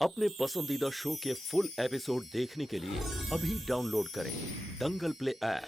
अपने पसंदीदा शो के फुल एपिसोड देखने के लिए अभी डाउनलोड करें दंगल प्ले ऐप।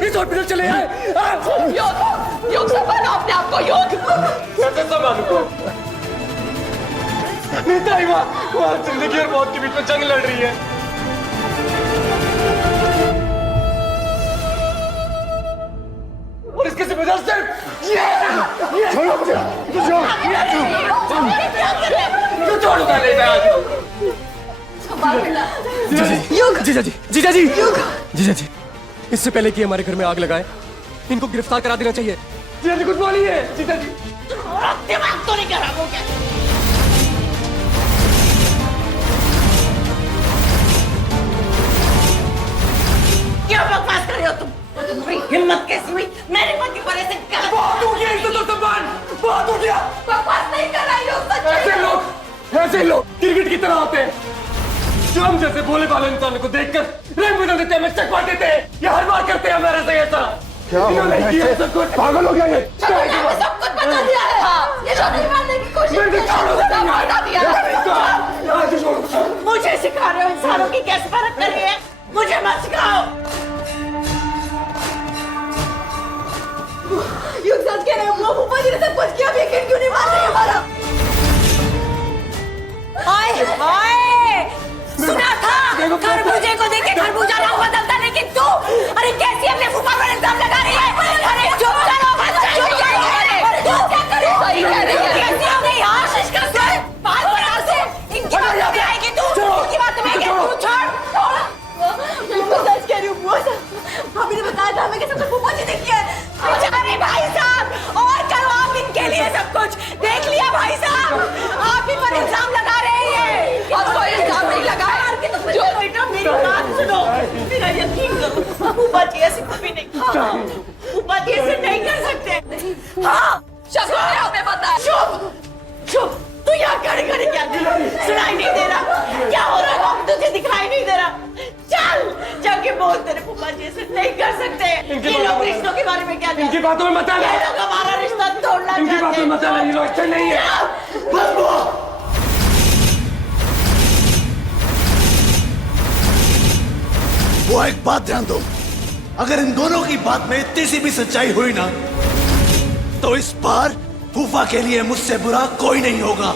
इस हॉस्पिटल चले आए। योग संभालो अपने आप को। योग कैसे संभालूं? नेताई माँ वहाँ जिंदगी और मौत के बीच में जंग लड़ रही है। और इसके जिम्मेदार सिर्फ छोड़ो मुझे। छोड़ूंगा नहीं मैं आज। जीजा जी, जीजा जी, जीजा जी, इससे पहले कि हमारे घर में आग लगाए इनको गिरफ्तार करा देना चाहिए। जीजा जी कुछ बोलिए। जीजा जी दिमाग तो नहीं खराब हो गया? क्या बकवास कर रहे हो तुम? तुम्हारी हिम्मत कैसी हुई मेरे पति पर ऐसे गलत? बहुत हो गया इज्जत और सम्मान, बहुत हो गया। बकवास नहीं कर रही हो सच। ऐसे लोग क्रिकेट की तरह होते हैं जो हम जैसे भोले भाले इंसान को देखकर रंग बदल देते हैं, मिस्टेक मार देते हैं या हर बार करते हैं हमारे से ऐसा। क्या सब कुछ पागल हो गया ये? सब कुछ बता दिया है। हाँ, ये नहीं मानने की कोशिश की। सब बता दिया है। मुझे सिखा रहे हो इंसानों की कैसे परख करनी है? मुझे मत सिखाओ। युग सच कह रहे हो, ऊपर जी ने सब कुछ किया, लेकिन क्यों नहीं मान रही हमारा? हाय हाय, सुना था खरबूजे को देख के खरबूजा ना बदलता, लेकिन तू अरे कैसी अपने फूफा पर इल्जाम लगा रही है? अरे चुप करो, चुप करो। अरे तू क्या कर रही है? सही कह रही है। कैसी हो गई? हाँ शिष्का से बात बता से इनकी बात में आएगी तू, इनकी बात में आएगी तू। छोड़, मैं सच कह रही हूँ। भाभी ने बताया था हमें कि सब फूफा जी देखी है। अरे भाई साहब, और करो आप इनके लिए सब कुछ। देख लिया भाई साहब, आप ही पर इल्जाम लगा रहे हैं। अब कोई इल्जाम नहीं लगाया। जो बेटा मेरी बात सुनो, मेरा यकीन करो, फूफा जी ऐसे कभी नहीं। हाँ, फूफा जी ऐसे नहीं कर सकते। हाँ, शकुन ने हमें बताया। चुप, चुप। तू यहाँ खड़े खड़े क्या सुनाई नहीं दे रहा? क्या हो रहा है? तुझे दिखाई नहीं दे रहा? चल जाके बोल, तेरे फूफा जी ऐसे नहीं कर सकते। ये लोग रिश्तों के बारे में क्या जानते हैं? इनकी बातों में मत आना। ये लोग हमारा रिश्ता तोड़ना चाहते हैं। इनकी बातों में मत आना, ये लोग अच्छे नहीं है। वो एक बात ध्यान दो, अगर इन दोनों की बात में इतनी सी भी सच्चाई हुई ना, तो इस बार फूफा के लिए मुझसे बुरा कोई नहीं होगा।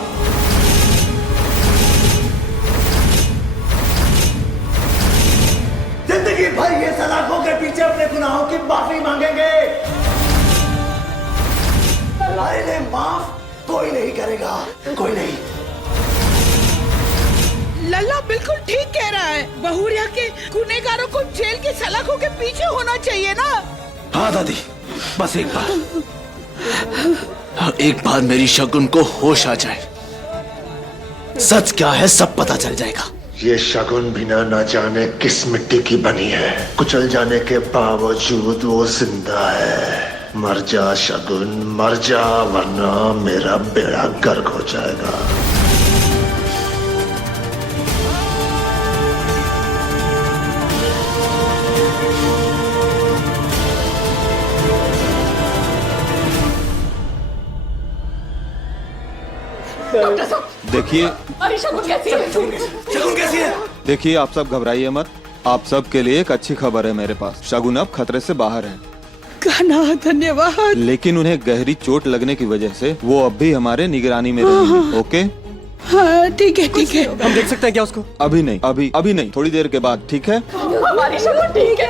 जिंदगी भर ये सलाखों के पीछे अपने गुनाहों की माफी मांगेंगे। अल्लाह ने माफ कोई नहीं करेगा, कोई नहीं। लल्ला बिल्कुल ठीक कह रहा है। बहुरिया के गुनहगारों को जेल की सलाखों के पीछे होना चाहिए ना। हाँ दादी, बस एक बार मेरी शगुन को होश आ जाए, सच क्या है सब पता चल जाएगा। ये शगुन बिना न जाने किस मिट्टी की बनी है, कुचल जाने के बावजूद वो जिंदा है। मर जा शगुन, मर जा, वरना मेरा बेड़ा गर्क हो जाएगा। देखिए, शगुन कैसी है? शगुन कैसी है? देखिए आप सब घबराइए मत। आप सब के लिए एक अच्छी खबर है मेरे पास। शगुन अब खतरे से बाहर है। कान्हा धन्यवाद। लेकिन उन्हें गहरी चोट लगने की वजह से वो अब भी हमारे निगरानी में रहेंगे। ओके? हाँ ठीक है, ठीक है। हम देख सकते हैं क्या उसको? अभी नहीं, अभी नहीं, थोड़ी देर के बाद। ठीक है? हमारी शगुन ठीक है।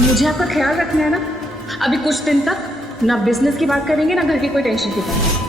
मुझे आपका ख्याल रखना है ना। अभी कुछ दिन तक ना बिजनेस की बात करेंगे ना घर की कोई टेंशन की बात।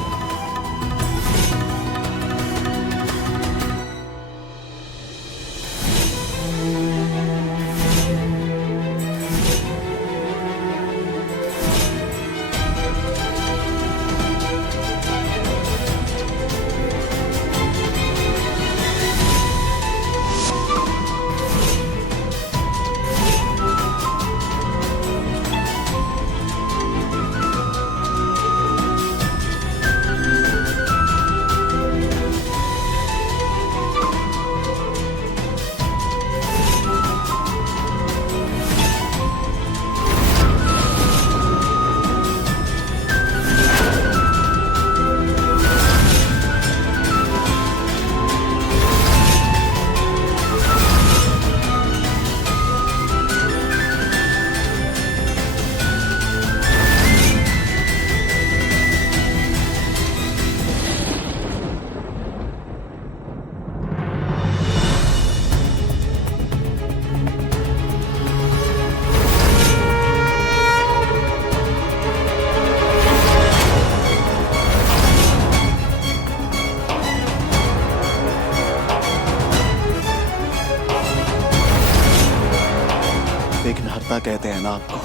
विघ्नहर्ता कहते हैं ना आपको।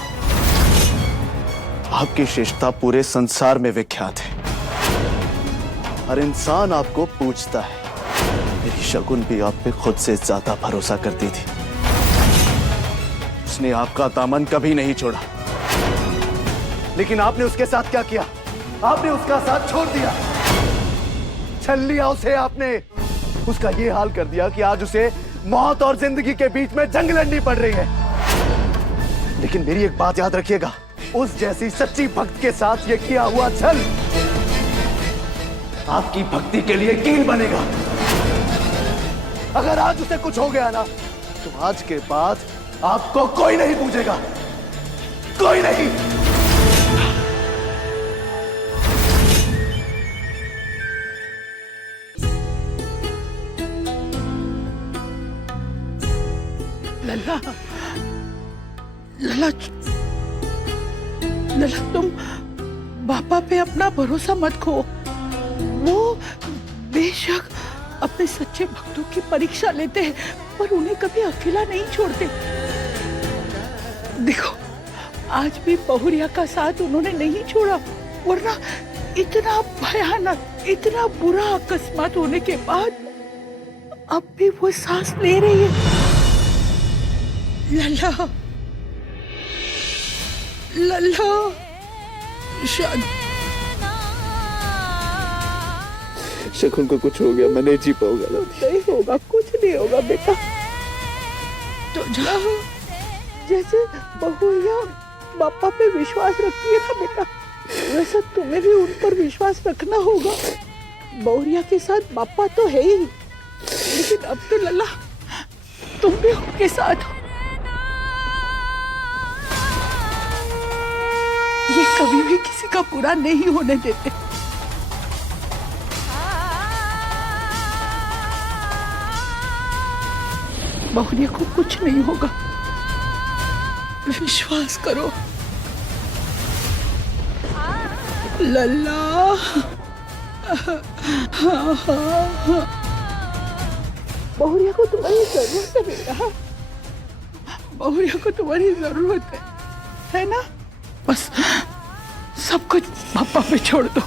आपकी श्रेष्ठता पूरे संसार में विख्यात है। हर इंसान आपको पूछता है। मेरी शगुन भी आप पे खुद से ज्यादा भरोसा करती थी। उसने आपका दामन कभी नहीं छोड़ा, लेकिन आपने उसके साथ क्या किया? आपने उसका साथ छोड़ दिया, छल लिया उसे आपने। उसका ये हाल कर दिया कि आज उसे मौत और जिंदगी के बीच में जंग लड़नी पड़ रही है। लेकिन मेरी एक बात याद रखिएगा, उस जैसी सच्ची भक्त के साथ ये किया हुआ छल आपकी भक्ति के लिए कील बनेगा। अगर आज उसे कुछ हो गया ना, तो आज के बाद आपको कोई नहीं पूछेगा, कोई नहीं। लल्ला, लल्ला, लल्ला, तुम बापा पे अपना भरोसा मत खो। वो बेशक अपने सच्चे भक्तों की परीक्षा लेते हैं, पर उन्हें कभी अकेला नहीं छोड़ते। देखो, आज भी बहुरिया का साथ उन्होंने नहीं छोड़ा, वरना इतना भयानक, इतना बुरा अकस्मात होने के बाद अब भी वो सांस ले रही है। लल्ला, लल्ला, शकुन को कुछ हो गया, मैं नहीं जी पाऊंगा। नहीं होगा, कुछ नहीं होगा बेटा। तो जाओ, जैसे बहुरिया बापा पे विश्वास रखती है ना बेटा, वैसा तुम्हें भी उन पर विश्वास रखना होगा। बहुरिया के साथ बापा तो है ही, लेकिन अब तो लल्ला तुम भी उनके साथ हो। ये कभी भी किसी का बुरा नहीं होने देते। बहुरिया को कुछ नहीं होगा, विश्वास करो लल्ला। बहुरिया को तुम्हारी जरूरत है बेटा, बहुरिया को तुम्हारी जरूरत है ना? बस सब कुछ पापा पे छोड़ दो।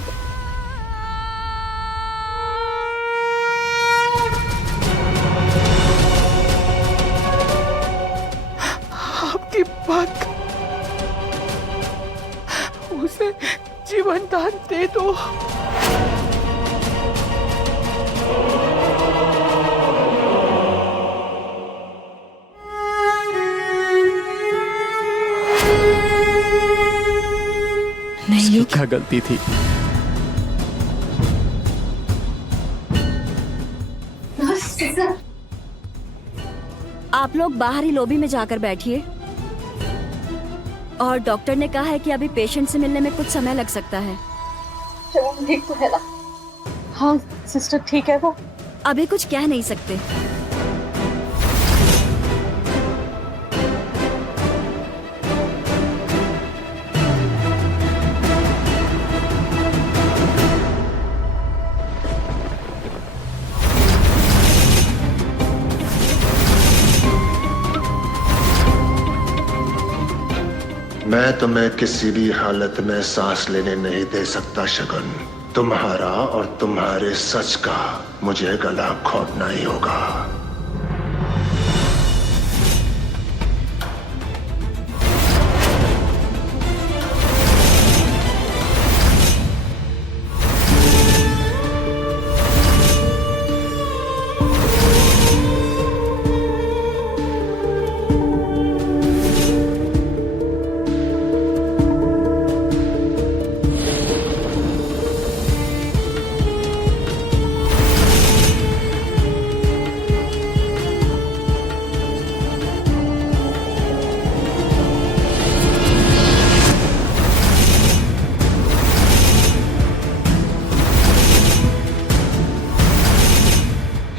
आपकी बात, उसे जीवन दान दे दो। नहीं, क्या गलती थी? आप लोग बाहर ही लॉबी में जाकर बैठिए, और डॉक्टर ने कहा है कि अभी पेशेंट से मिलने में कुछ समय लग सकता है। ठीक तो है ना? हाँ सिस्टर, ठीक है। वो अभी कुछ कह नहीं सकते। मैं तुम्हें किसी भी हालत में सांस लेने नहीं दे सकता शगुन। तुम्हारा और तुम्हारे सच का मुझे गला घोटना ही होगा।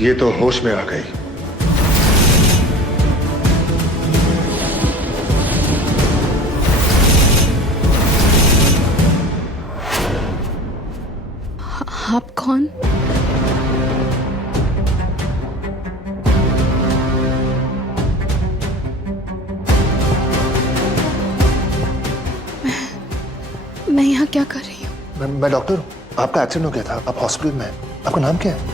ये तो होश में आ गई। आप कौन? मैं यहाँ क्या कर रही हूँ? मैं डॉक्टर हूँ। आपका एक्सीडेंट हो गया था, आप हॉस्पिटल में हैं। आपका नाम क्या है?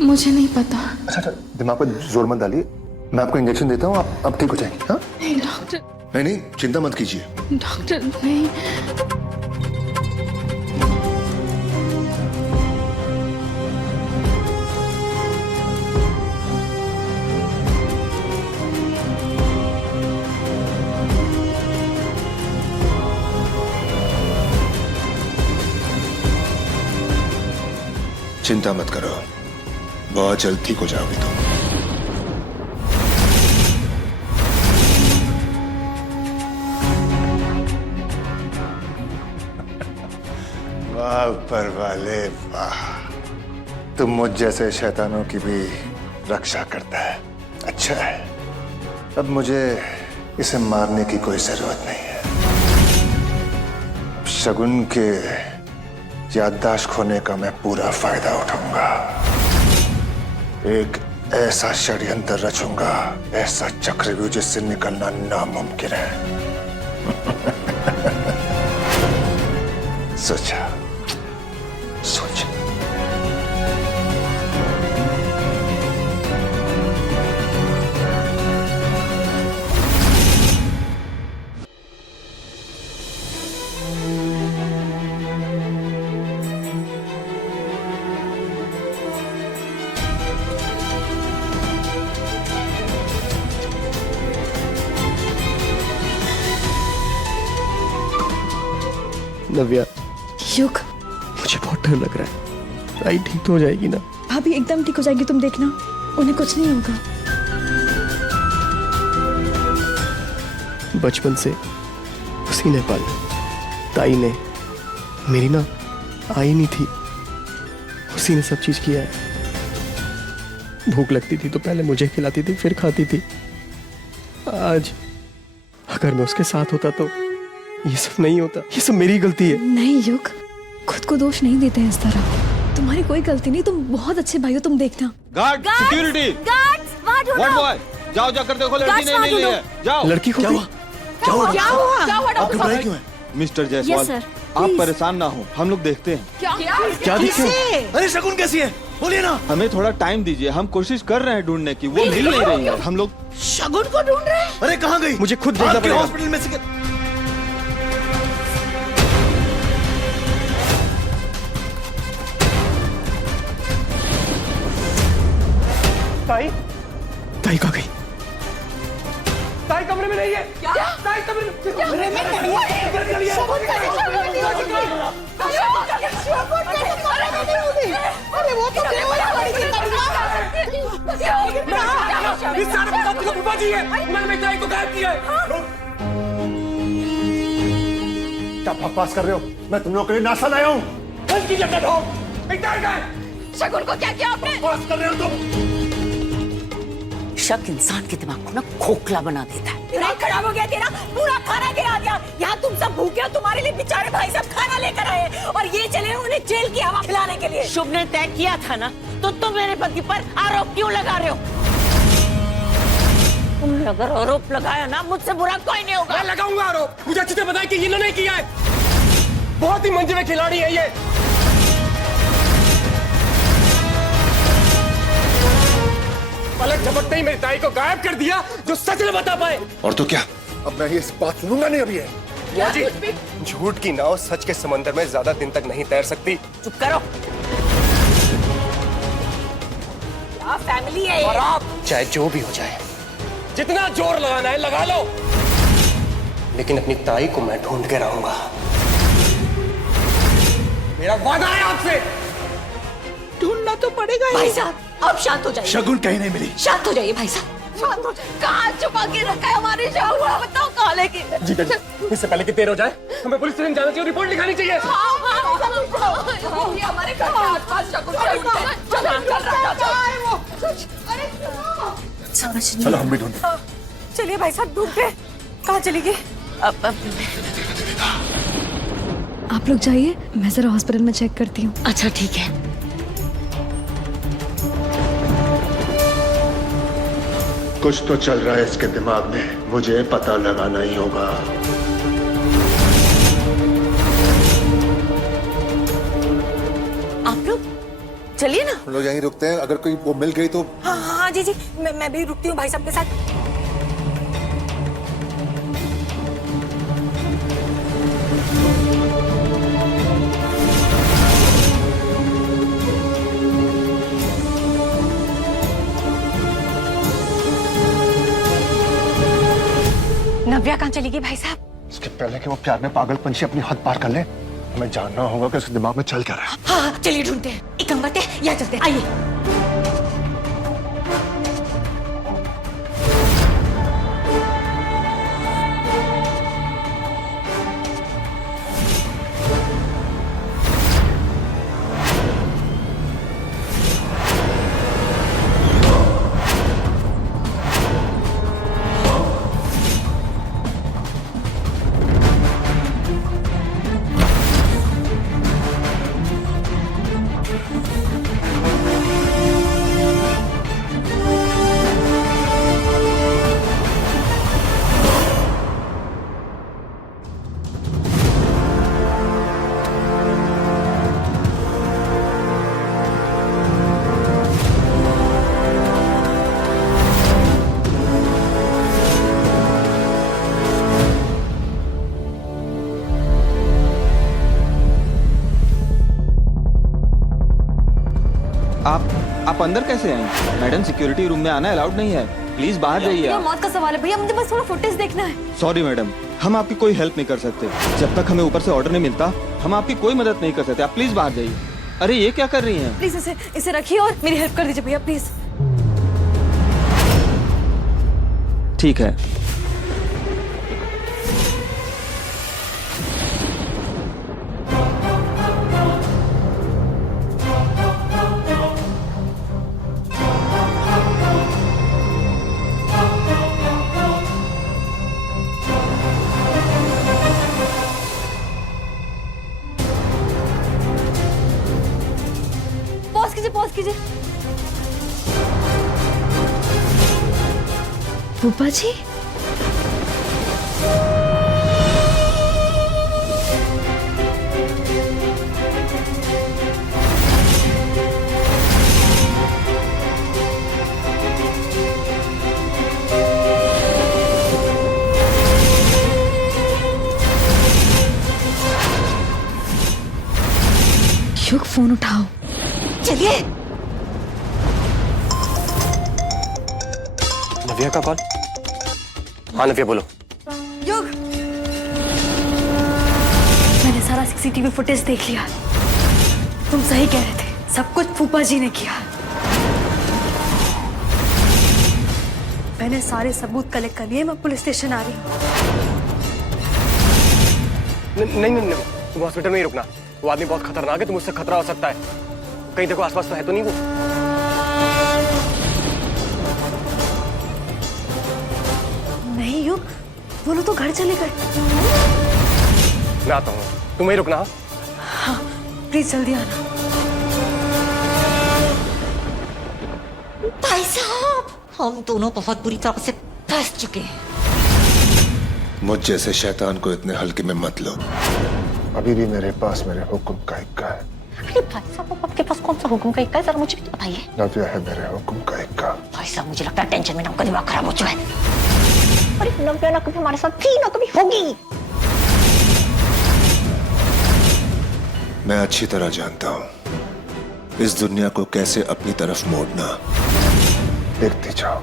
मुझे नहीं पता। अच्छा, दिमाग पर जोर मत डालिए। मैं आपको इंजेक्शन देता हूँ, आप ठीक हो जाएंगे। हाँ? नहीं डॉक्टर। नहीं, चिंता मत कीजिए। डॉक्टर नहीं। चिंता मत करो, बहुत जल्द ठीक हो जाओगे तुम। वाह परवाले वाह, तुम मुझ जैसे शैतानों की भी रक्षा करता है। अच्छा है, अब मुझे इसे मारने की कोई जरूरत नहीं है। शगुन के याददाश्त खोने का मैं पूरा फायदा उठाऊंगा। एक ऐसा षड्यंत्र रचूंगा, ऐसा चक्रव्यूह जिससे निकलना नामुमकिन है। सोचा सोच। नव्या, युग, मुझे बहुत डर लग रहा है। आई ठीक तो हो जाएगी ना? भाभी एकदम ठीक हो जाएगी, तुम देखना, उन्हें कुछ नहीं होगा। बचपन से उसी ने पाला, ताई ने। मेरी ना आई नहीं थी, उसी ने सब चीज किया है। भूख लगती थी तो पहले मुझे खिलाती थी, फिर खाती थी। आज अगर मैं उसके साथ होता तो ये सब नहीं होता। ये सब मेरी गलती है। नहीं युग, खुद को दोष नहीं देते हैं इस तरह। तुम्हारी कोई गलती नहीं, तुम बहुत अच्छे भाई हो, तुम देखना। गार्ड, सिक्योरिटी, व्हाट बॉय, जाओ जाकर देखो लड़की नहीं मिली है। जाओ। लड़की को क्या हुआ? क्या हुआ आप घबराए क्यों हैं? मिस्टर जायसवाल, आप परेशान ना हो, हम लोग देखते हैं। क्या देखते हैं? अरे शगुन कैसी है, बोलिए ना। हमें थोड़ा टाइम दीजिए, हम कोशिश कर रहे हैं ढूंढने की, वो मिल नहीं रही है। हम लोग शगुन को ढूंढ रहे हैं। अरे कहाँ गई? मुझे खुद देखना आपके पड़ेगा। हॉस्पिटल में से ताई, ताई कहाँ गई? ताई कमरे में नहीं है। क्या? ताई कमरे में नहीं है। अरे वो तो इस सारे बात को फूफा जी है, उन्होंने मेरी ताई को गायब किया है। क्या बकवास कर रहे हो? मैं तुम लोगों के लिए नाश्ता लाया हूँ। उनकी जगह हो। मेरी ताई कहाँ है? शगुन को क्या किया आपने? बकवास कर रहे हो तुम। शक इंसान के दिमाग को ना खोखला बना देता है। दिमाग खराब हो गया तेरा, पूरा खाना गिरा दिया। यहाँ तुम सब भूखे हो, तुम्हारे लिए बेचारे भाई साहब खाना लेकर आए और ये चले उन्हें जेल की हवा खिलाने के लिए। शुभ ने तय किया था ना, तो तुम मेरे पति पर आरोप क्यों लगा रहे हो? तुम और अगर आरोप लगाया ना मुझसे बुरा कोई नहीं होगा। मैं लगाऊंगा आरोप। मुझे अच्छी तरह पता है कि इन्होंने किया है। बहुत ही मंजिले खिलाड़ी है ये। पलक झपकते ही मेरी ताई को गायब कर दिया, जो सच न बता पाए। और तो क्या, अब मैं ये बात सुनूंगा नहीं अभी है। बुआ जी, झूठ की नाव सच के समंदर में ज्यादा दिन तक नहीं तैर सकती। चुप करो। क्या फैमिली है ये? और आप चाहे जो भी हो जाए, जितना जोर लगाना है लगा लो, लेकिन अपनी ताई को मैं ढूंढ के रहूंगा। मेरा वादा है आपसे। ढूंढना तो पड़ेगा ही। भाई साहब आप शांत हो जाइए। शगुन कहीं नहीं मिली। शांत हो जाइए भाई साहब, शांत हो जाइए। कहाँ छुपा के रखा है हमारे शगुन? बताओ कहाँ लेके? जी जी, इससे पहले कि देर हो जाए हमें पुलिस स्टेशन जाना चाहिए, रिपोर्ट लिखानी चाहिए। ये हमारे घर के आसपास शगुन चलो हम भी ढूंढें। चलिए भाई साहब ढूंढते। कहाँ चली गई? आप लोग जाइए, मैं जरा हॉस्पिटल में चेक करती हूँ। अच्छा ठीक है। कुछ तो चल रहा है इसके दिमाग में, मुझे पता लगाना ही होगा। आप लोग चलिए ना। हम लोग यहीं रुकते हैं, अगर कोई वो मिल गई तो। हाँ हाँ जी जी, मैं भी रुकती हूँ भाई साहब के साथ। नव्या कहाँ चली गई भाई साहब? इसके पहले कि वो प्यार में पागलपन से अपनी हद पार कर ले, हमें जानना होगा कि उसके दिमाग में चल क्या रहा है। हाँ चलिए ढूंढते हैं। एक काम करते हैं, यहाँ चलते हैं, आइए। आप अंदर कैसे आए? मैडम सिक्योरिटी रूम में आना अलाउड नहीं है, प्लीज बाहर जाइए आप। मौत का सवाल है भैया, मुझे बस थोड़ा फुटेज देखना है। सॉरी मैडम, हम आपकी कोई हेल्प नहीं कर सकते। जब तक हमें ऊपर से ऑर्डर नहीं मिलता हम आपकी कोई मदद नहीं कर सकते। आप प्लीज बाहर जाइए। अरे ये क्या कर रही हैं? प्लीज इसे रखिए और मेरी हेल्प कर दीजिए भैया प्लीज। ठीक है। पॉज कीजिए। फूफा जी, युग फोन उठाओ। चलिए। नव्या का कॉल? हाँ नव्या बोलो। युग, मैंने सारा सीसीटीवी फुटेज देख लिया। तुम सही कह रहे थे, सब कुछ फूफा जी ने किया। मैंने सारे सबूत कलेक्ट कर लिए, मैं पुलिस स्टेशन आ रही हूँ। नहीं, तुम हॉस्पिटल में ही रुकना। वो आदमी बहुत खतरनाक है, तुम उससे खतरा हो सकता है। कहीं देखो आसपास तो है तो नहीं वो। नहीं युग, वो लोग तो घर चले गए। मैं आता हूँ, तुम वहीं रुकना। हाँ प्लीज जल्दी आना। भाई साहब, हम दोनों बहुत बुरी तरह से फंस चुके हैं। मुझ जैसे शैतान को इतने हल्के में मत लो। अभी भी मेरे पास मेरे हुक्म का इक्का है। अरे भाई साहब, आपके पास कौन सा हुक्म का इक्का है? जरा मुझे भी तो बताइए। नव्या है मेरे हुक्म का इक्का। भाई साहब, मुझे लगता है टेंशन में आपका दिमाग खराब हो चुका है। अरे नव्या ना कभी हमारे साथ थी, ना कभी होगी। मैं अच्छी तरह जानता हूं इस दुनिया को कैसे अपनी तरफ मोड़ना। देखती जाओ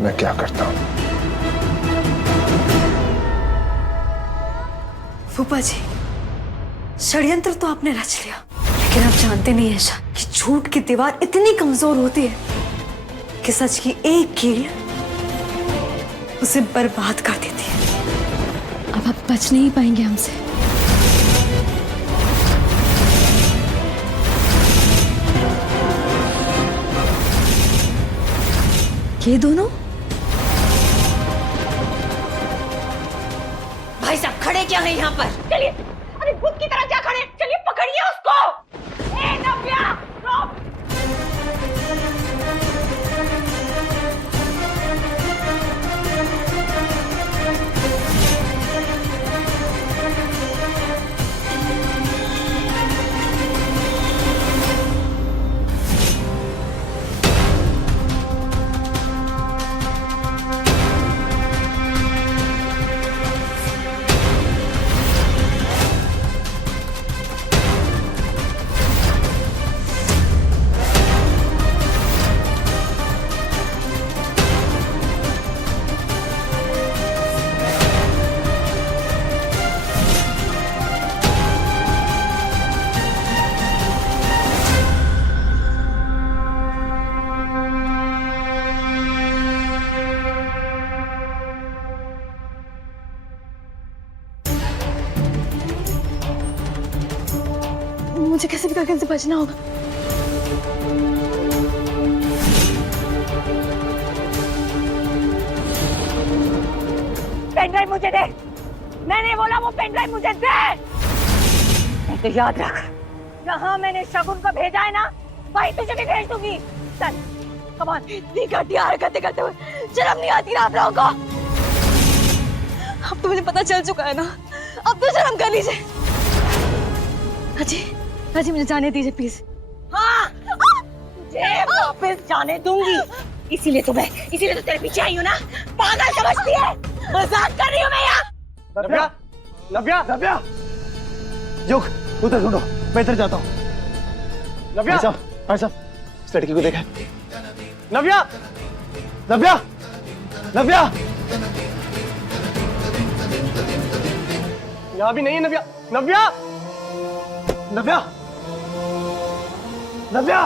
मैं क्या करता हूं। फूफा जी, षड्यंत्र तो आपने रच लिया, लेकिन आप जानते नहीं ऐशा कि झूठ की दीवार इतनी कमजोर होती है कि सच की एक कील उसे बर्बाद कर देती है। अब आप बच नहीं पाएंगे हमसे। ये दोनों भाई साहब खड़े क्या है यहाँ पर? चलिए, अरे भूत की तरह क्या खड़े? चलिए पकड़िए उसको। ए नव्या, रोक। मुझे कैसे भी करके इनसे बचना होगा। पेन ड्राइव मुझे दे। मैंने बोला वो पेन ड्राइव मुझे दे। नहीं तो याद रख, जहाँ मैंने शगुन को भेजा है ना, वहीं तुझे भी भेज दूंगी। चल, कमान, इतनी घटिया हरकतें करते हुए शर्म नहीं आती ना आप लोगों को? अब तो मुझे पता चल चुका है ना, अब तो शर्म कर लीजिए। हाजी मुझे जाने दीजिए प्लीज। हाँ, तुझे वापस जाने दूंगी। इसीलिए तो तेरे पीछे आई हूँ ना। पागल समझती है? मजाक कर रही हूँ मैं यहाँ। नव्या, नव्या, नव्या, युग उधर ढूंढो, मैं इधर जाता हूँ। नव्या, भाई साहब, इस लड़की को देखा? नव्या, नव्या, नव्या, यहाँ भी नहीं है नव्या, नव्या, नव्या, नव्या,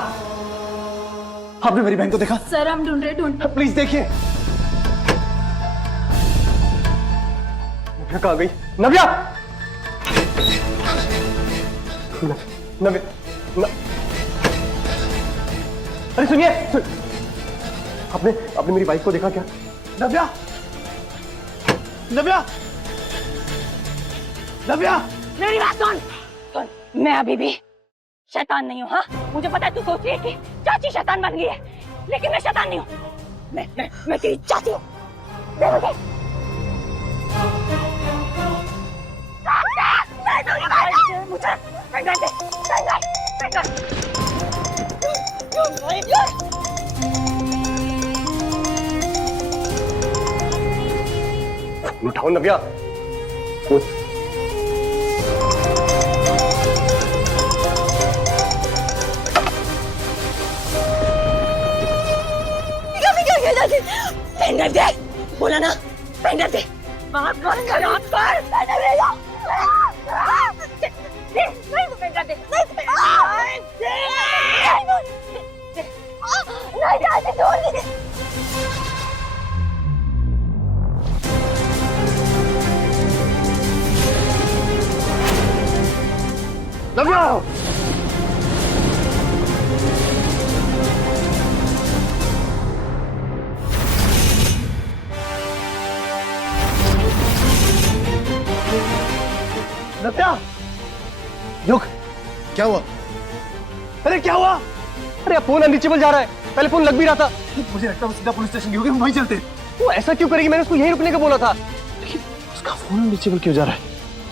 आपने मेरी बहन को देखा? सर हम ढूंढ रहे। प्लीज देखिए। नव्या कहाँ गई? नव्या, नव्या, अरे सुनिए, आपने मेरी वाइफ को देखा क्या? नव्या, नव्या, नव्या, मेरी बात सुन। मैं अभी भी शैतान नहीं हूँ। हाँ, मुझे पता है तू सोच रही है कि चाची शैतान बन गई है, लेकिन मैं शैतान नहीं हूँ। मैं तेरी चाची हूँ। उठाओ नव्या। पेंडर दे, बोला ना, पेंडर दे। बात कर, बात कर, पेंडर दे दो। नहीं तो पेंडर दे, नहीं तो नहीं जाते छोड़ दे। नव्या, नव्या, युग, क्या हुआ? अरे क्या हुआ? अरे फोन अनरीचेबल जा रहा है। पहले फोन लग भी रहा था। मुझे लगता है वो सीधा पुलिस स्टेशन गई होगी, हम वहीं चलते हैं। वो ऐसा क्यों करेगी? मैंने उसको यहीं रुकने का बोला था। लेकिन उसका फोन अनरीचेबल क्यों जा रहा है?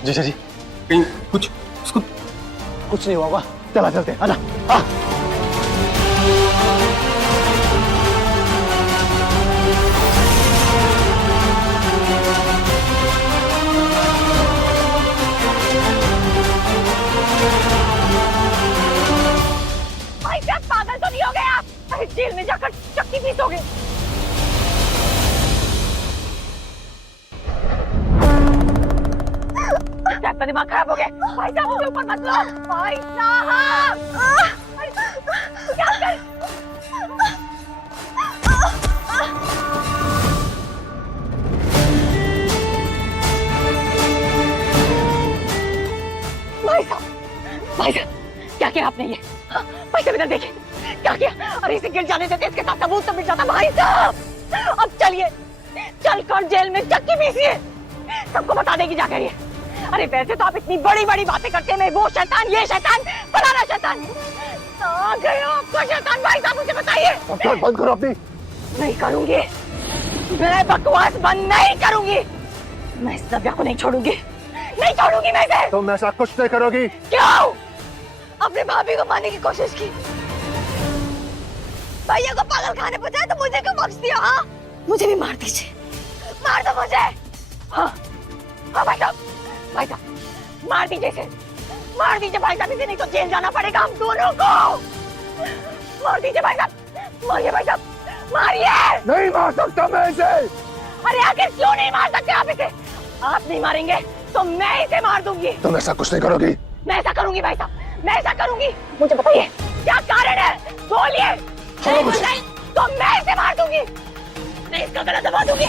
जीजा जी कहीं कुछ उसको कुछ नहीं होगा, चला चलते, आजा। भाई साहब पागल तो नहीं हो गए आप? अरे जेल में जाकर चक्की पीसोगे। आपका दिमाग खराब हो गया। भाई साहब मुझे ऊपर मत लो। भाई साहब क्या कर? भाई साहब क्या किया आपने ये? भाई साहब इधर देखिए क्या किया। अरे इसे गिर जाने देते, इसके साथ सबूत तो मिट जाता। भाई साहब अब चलिए, चलकर जेल में चक्की पीसिए, सबको बता देगी जाकर ये। अरे वैसे तो आप इतनी बड़ी बड़ी बातें करते हैं, मैं वो शैतान, ये शैतान, फलाना शैतान। आ गए आपका शैतान। भाई साहब मुझे बताइए। बंद करो अपनी। नहीं करूंगी, मैं बकवास बंद नहीं करूंगी। मैं इस नव्या को नहीं छोड़ूंगी, नहीं छोड़ूंगी मैं इसे। तुम ऐसा कुछ नहीं करोगी। क्यों? अपने भाभी को मारने की कोशिश की, भैया को पागल खाने पहुंचाया तो मुझे क्यों बख्श दिया? हाँ मुझे भी मार दीजिए, मार दो मुझे। हाँ हाँ भाई साहब, भाई साहब मार दीजिए इसे, मार दीजिए भाई साहब इसे, नहीं तो जेल जाना पड़ेगा हम दोनों को। मार दीजिए भाई साहब, मारिए भाई साहब, मारिए। नहीं मार सकता मैं इसे। अरे आखिर क्यों नहीं मार सकते आप इसे? आप नहीं मारेंगे तो मैं इसे मार दूंगी। तुम ऐसा कुछ नहीं करोगी। मैं ऐसा करूंगी भाई साहब, मैं ऐसा करूंगी। मुझे बताइए क्या कारण है, बोलिए। नहीं बताइए तो मैं इसे मार दूंगी, मैं इसका गला दबा दूंगी,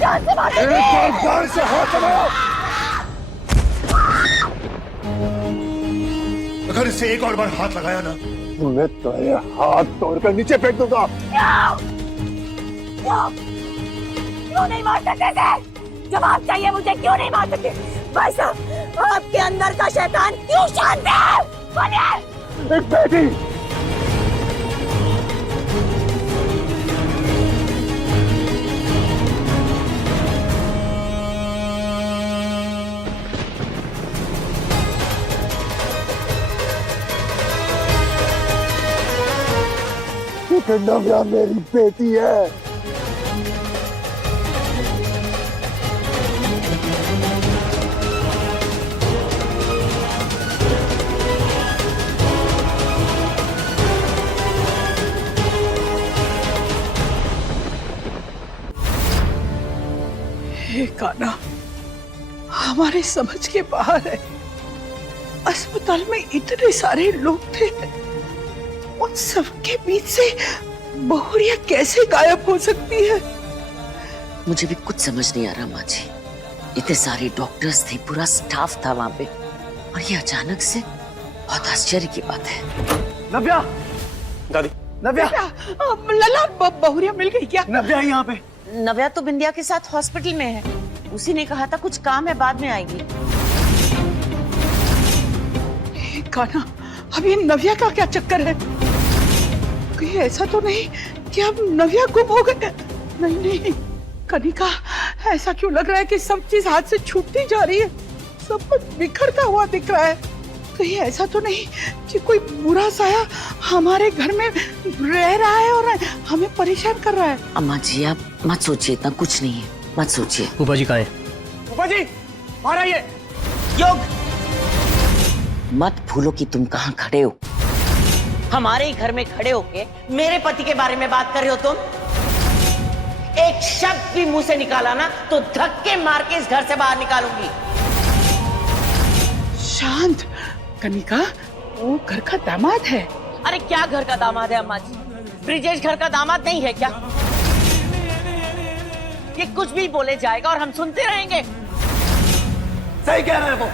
जान से मार दूंगी। एक बार से हाथ लगाओ। अगर इससे एक और बार हाथ लगाया ना, मैं तुम्हारे हाथ तोड़कर नीचे फेंक दूंगा। क्यों नहीं मार सकते थे? जवाब चाहिए मुझे, क्यों नहीं मार सकते? भाई साहब आपके अंदर का शैतान क्यों शांत है? बोलिए। एक बेटी, नव्या मेरी बेटी है। ये गाना हमारे समझ के बाहर है। अस्पताल में इतने सारे लोग थे, उन सबके बीच से बहुरिया कैसे गायब हो सकती है? मुझे भी कुछ समझ नहीं आ रहा माँ जी। इतने सारे डॉक्टर्स थे, पूरा स्टाफ था वहाँ पे, और ये अचानक से, बहुत आश्चर्य की बात है। नव्या, दादी, नव्या, लला बहुरिया मिल गई क्या? नव्या यहाँ पे। नव्या तो बिंदिया के साथ हॉस्पिटल में है, उसी ने कहा था कुछ काम है, बाद में आएगी। गाना, अब ये नव्या का क्या चक्कर है? कहीं ऐसा तो नहीं कि अब नव्या गुम हो गए? नहीं नहीं कनिका, ऐसा क्यों लग रहा है कि सब चीज हाथ से छूटती जा रही है, सब कुछ बिखरता हुआ दिख रहा है। कहीं ऐसा तो नहीं कि कोई बुरा साया हमारे घर में रह रहा है और हमें परेशान कर रहा है? अम्मा जी आप मत सोचिए, इतना कुछ नहीं है, मत सोचिए। फूफा जी कहाँ हैं? फूफा जी बाहर आइए। योग मत भूलो कि तुम कहाँ खड़े हो। हमारे ही घर में खड़े होके मेरे पति के बारे में बात कर रहे हो तुम। एक शब्द भी मुंह से निकाला ना तो धक्के मार के इस घर से बाहर निकालूंगी। शांत कनिका, वो घर का दामाद है। अरे क्या घर का दामाद है अम्मा जी? ब्रिजेश घर का दामाद नहीं है क्या? ये कुछ भी बोले जाएगा और हम सुनते रहेंगे। सही कह रहे हैं वो।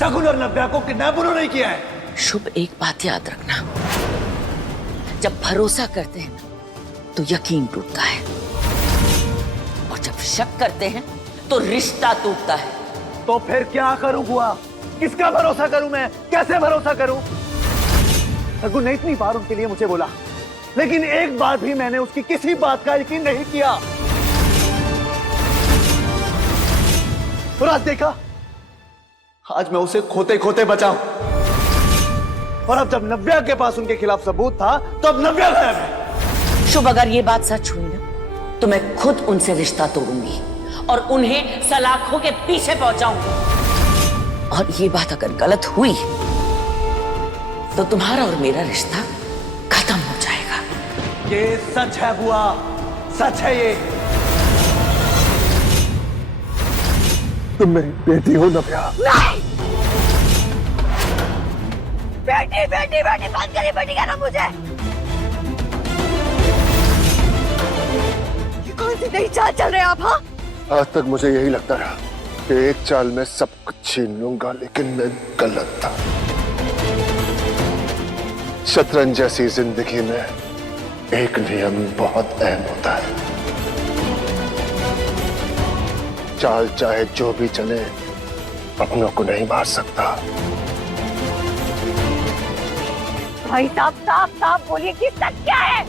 शगुन और नव्या को किडनैप उन्होंने किया है। शुभ, एक बात याद रखना, जब भरोसा करते हैं ना तो यकीन टूटता है, और जब शक करते हैं तो रिश्ता टूटता है। तो फिर क्या करूं बुआ? किसका भरोसा करूं मैं? कैसे भरोसा करूं? शगुन ने इतनी बार उनके लिए मुझे बोला, लेकिन एक बार भी मैंने उसकी किसी बात का यकीन नहीं किया। और आज देखा, आज मैं उसे खोते खोते बचाऊं। और अब जब नव्या के पास उनके खिलाफ सबूत था तो अब नव्या गायब है। शुभ, अगर ये बात सच हुई ना तो मैं खुद उनसे रिश्ता तोड़ूंगी और उन्हें सलाखों के पीछे पहुंचाऊंगी। और ये बात अगर गलत हुई तो तुम्हारा और मेरा रिश्ता खत्म हो जाएगा। ये सच है बुआ, सच है ये। तुम मेरी बेटी हो नव्या। नहीं, बेटी बेटी बेटी बंद करिए, बेटी कहना मुझे। ये कौन सी नई चाल चल रहे हैं आप? हाँ, आज तक मुझे यही लगता रहा कि एक चाल में सब कुछ छीन लूंगा, लेकिन मैं गलत था। शतरंज जैसी जिंदगी में एक नियम बहुत अहम होता है, चाल चाहे जो भी चले अपनों को नहीं मार सकता। भाई साहब, साफ साफ बोलिए कि सच क्या है?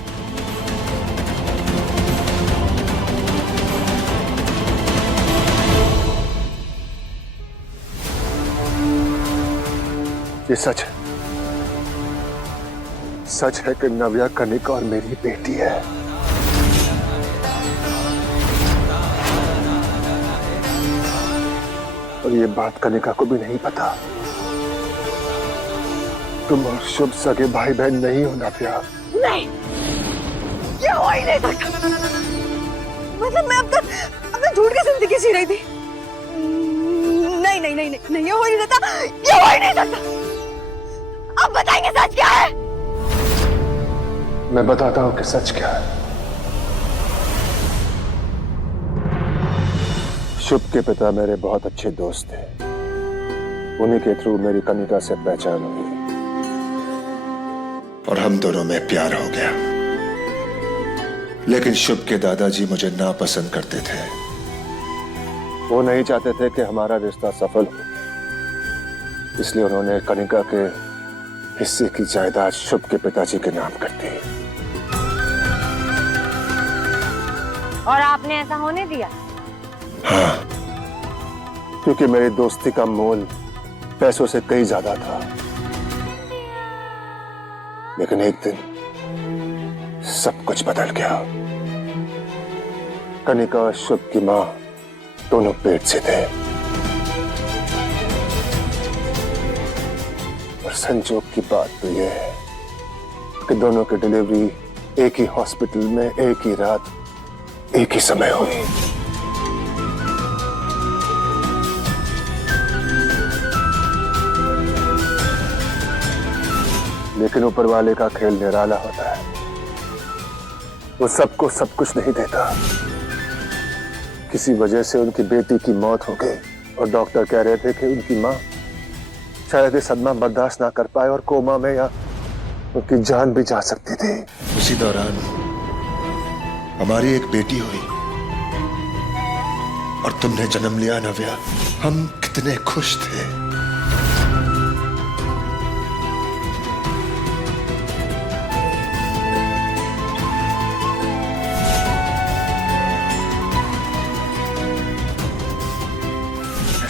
ये सच है, सच है कि नव्या कनिका और मेरी बेटी है। और ये बात कनिका को भी नहीं पता। तुम और शुभ सगे भाई बहन नहीं हो नव्या। नहीं, ये हो ही नहीं सकता। मतलब मैं अब तक झूठ की जिंदगी जी रही थी। नहीं नहीं नहीं नहीं, ये हो ही नहीं सकता, ये हो ही नहीं सकता। अब बताएंगे सच क्या है? मैं बताता हूं कि सच क्या है। शुभ के पिता मेरे बहुत अच्छे दोस्त थे। उन्हीं के थ्रू मेरी कनिका से पहचान हुई और हम दोनों में प्यार हो गया। लेकिन शुभ के दादाजी मुझे नापसंद करते थे। वो नहीं चाहते थे कि हमारा रिश्ता सफल हो, इसलिए उन्होंने कनिका के हिस्से की जायदाद शुभ के पिताजी के नाम कर दी। और आपने ऐसा होने दिया? हाँ, क्योंकि मेरी दोस्ती का मोल पैसों से कहीं ज्यादा था। लेकिन एक दिन सब कुछ बदल गया। कनिका और शुभ की मां दोनों पेट से थे और संजोग की बात तो यह है कि दोनों की डिलीवरी एक ही हॉस्पिटल में एक ही रात एक ही समय हुई। लेकिन ऊपर वाले का खेल निराला होता है। वो सबको सब कुछ नहीं देता। किसी वजह से उनकी बेटी की मौत हो गई और डॉक्टर कह रहे थे कि उनकी मां शायद ये सदमा बर्दाश्त ना कर पाए और कोमा में या उनकी जान भी जा सकती थी। उसी दौरान हमारी एक बेटी हुई और तुमने जन्म लिया नव्या। हम कितने खुश थे।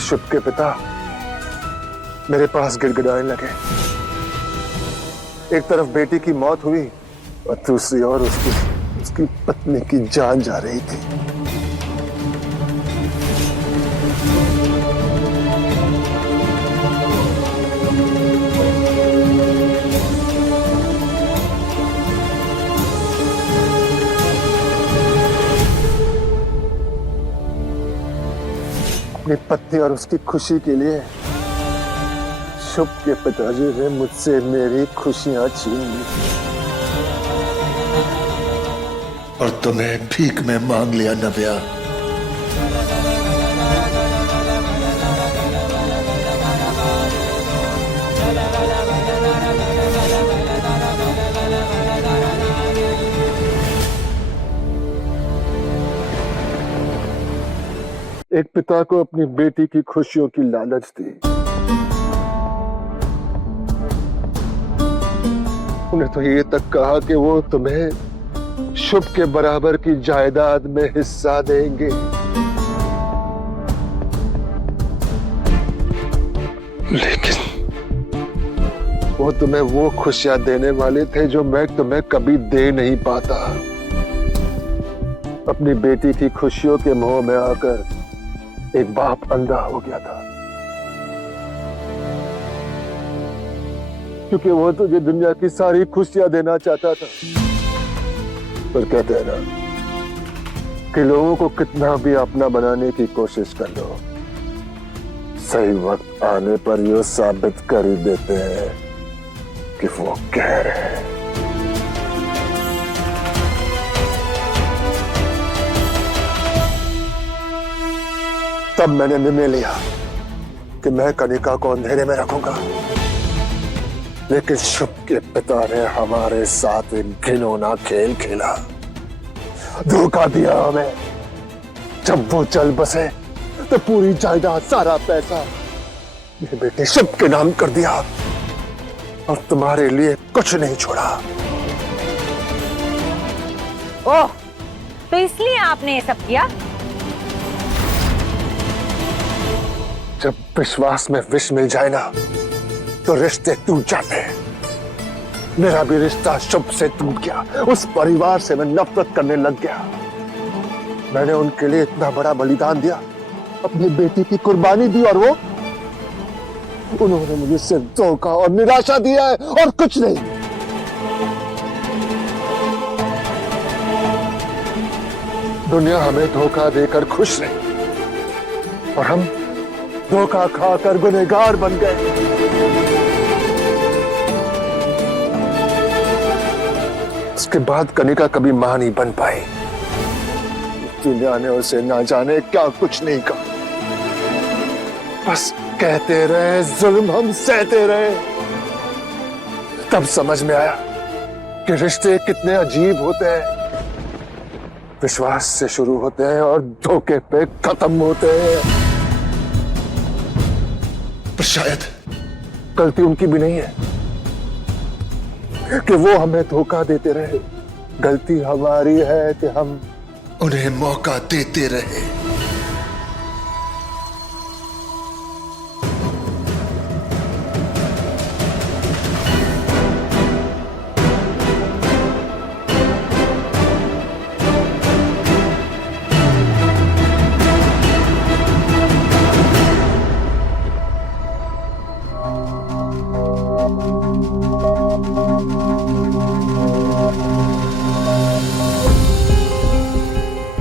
शुभ के पिता मेरे पास गिड़गिड़ाने लगे। एक तरफ बेटी की मौत हुई और दूसरी ओर उसकी पत्नी की जान जा रही थी। अपनी पत्नी और उसकी खुशी के लिए शुभ के पिताजी ने मुझसे मेरी खुशियां छीन ली और तुम्हें भीख में मांग लिया नव्या। एक पिता को अपनी बेटी की खुशियों की लालच थी। उन्हें तो ये तक कहा कि वो तुम्हें शुभ के बराबर की जायदाद में हिस्सा देंगे। लेकिन वो तुम्हें वो खुशियां देने वाले थे जो मैं तुम्हें कभी दे नहीं पाता। अपनी बेटी की खुशियों के मोह में आकर एक बाप अंधा हो गया था, क्योंकि वो तुझे दुनिया की सारी खुशियां देना चाहता था। पर कहते हैं ना कि लोगों को कितना भी अपना बनाने की कोशिश कर लो, सही वक्त आने पर ये साबित कर ही देते हैं कि वो कह रहे हैं। तब मैंने निर्णय लिया कि मैं कनिका को अंधेरे में रखूंगा, लेकिन शुभ के पिता ने हमारे साथ एक घिनौना खेल खेला, धोखा दिया हमें। जब वो चल बसे तो पूरी जायदाद, सारा पैसा मेरे बेटे शुभ के नाम कर दिया और तुम्हारे लिए कुछ नहीं छोड़ा। ओह, तो इसलिए आपने ये सब किया? जब विश्वास में विष मिल जाए ना तो रिश्ते टूट जाते हैं। मेरा भी रिश्ता शुभ से टूट गया। उस परिवार से मैं नफरत करने लग गया। मैंने उनके लिए इतना बड़ा बलिदान दिया, अपनी बेटी की कुर्बानी दी, और वो उन्होंने मुझे सिर्फ धोखा और निराशा दिया है और कुछ नहीं। दुनिया हमें धोखा देकर खुश रही और हम धोखा खाकर गुनहगार बन गए। उसके बाद कनिका कभी मां नहीं बन पाई। दुनिया ने उसे ना जाने क्या कुछ नहीं कहा, बस कहते रहे, जुल्म हम सहते रहे। तब समझ में आया कि रिश्ते कितने अजीब होते हैं। विश्वास से शुरू होते हैं और धोखे पे खत्म होते हैं। पर शायद गलती उनकी भी नहीं है कि वो हमें धोखा देते रहे। गलती हमारी है कि हम उन्हें मौका देते रहे।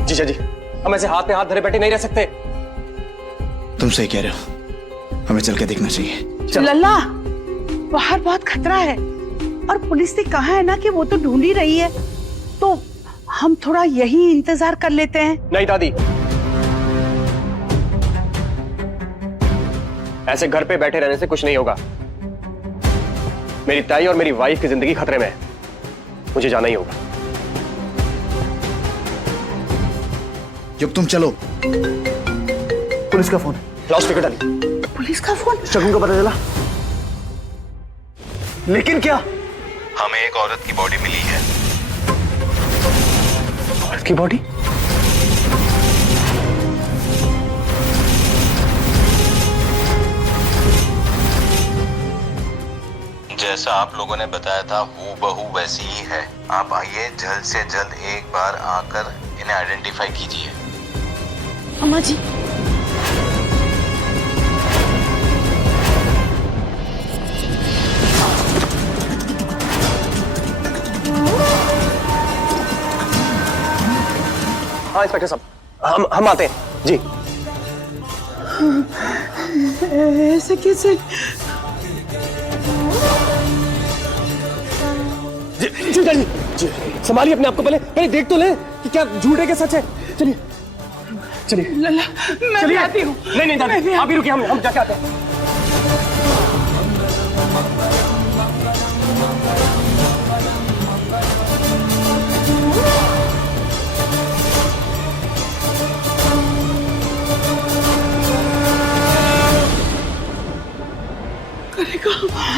जीजा जी, हम ऐसे हाथ पे हाथ धरे बैठे नहीं रह सकते। तुम सही कह रहे हो, हमें चल के देखना चाहिए। लल्ला, बाहर बहुत खतरा है और पुलिस ने कहा है ना कि वो तो ढूंढ ही रही है, तो हम थोड़ा यही इंतजार कर लेते हैं। नहीं दादी, ऐसे घर पे बैठे रहने से कुछ नहीं होगा। मेरी ताई और मेरी वाइफ की जिंदगी खतरे में है, मुझे जाना ही होगा। जब तुम चलो। पुलिस का फोन, लाउड स्पीकर डाली। पुलिस का फोन? शगुन का पता चला? लेकिन क्या? हमें एक औरत की बॉडी मिली है। औरत की बॉडी? जैसा आप लोगों ने बताया था हूबहू वैसी ही है। आप आइए, जल्द से जल्द एक बार आकर इन्हें आइडेंटिफाई कीजिए। अम्मा जी, हाँ इंस्पेक्टर साहब, हम आते हैं जी। ऐसे कैसे? जी, संभालिए अपने आप को, पहले देख तो ले कि क्या झूठ है क्या सच है। चलिए चलिए लल्ला, मैं भी आती हूँ। नहीं दादी, आप ही रुकिए, हम जाके आते हैं।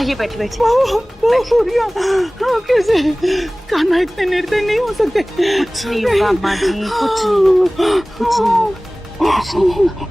ये बैठी बैठी। कैसे? कान्हा इतने निर्दय नहीं हो सकते। कुछ नहीं होगा अम्मा जी, कुछ नहीं होगा, कुछ नहीं होगा।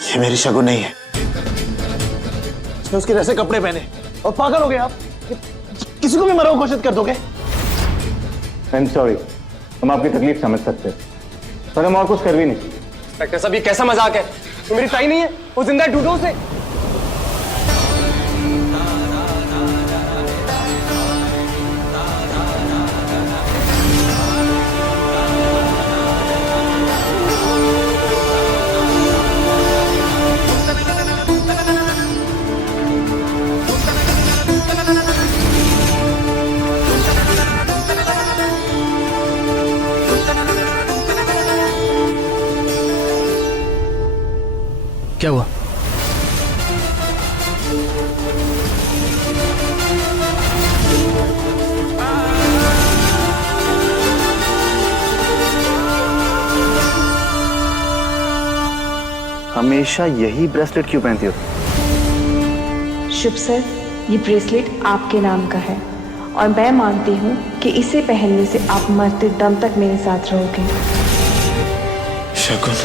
ये मेरी शगुन नहीं है। उसने उसके जैसे कपड़े पहने और पागल हो गए आप। किसी को भी मरो घोषित कर दोगे। आई एम सॉरी, हम आपकी तकलीफ समझ सकते हैं पर हम और कुछ कर भी नहीं। इंस्पेक्टर साहब, ये कैसा मजाक है? वो मेरी ताई नहीं है, वो जिंदा है ढूंढो उसे। क्या हुआ? हमेशा यही ब्रेसलेट क्यों पहनती हो? शुभ सर, ये ब्रेसलेट आपके नाम का है और मैं मानती हूँ कि इसे पहनने से आप मरते दम तक मेरे साथ रहोगे। शगुन,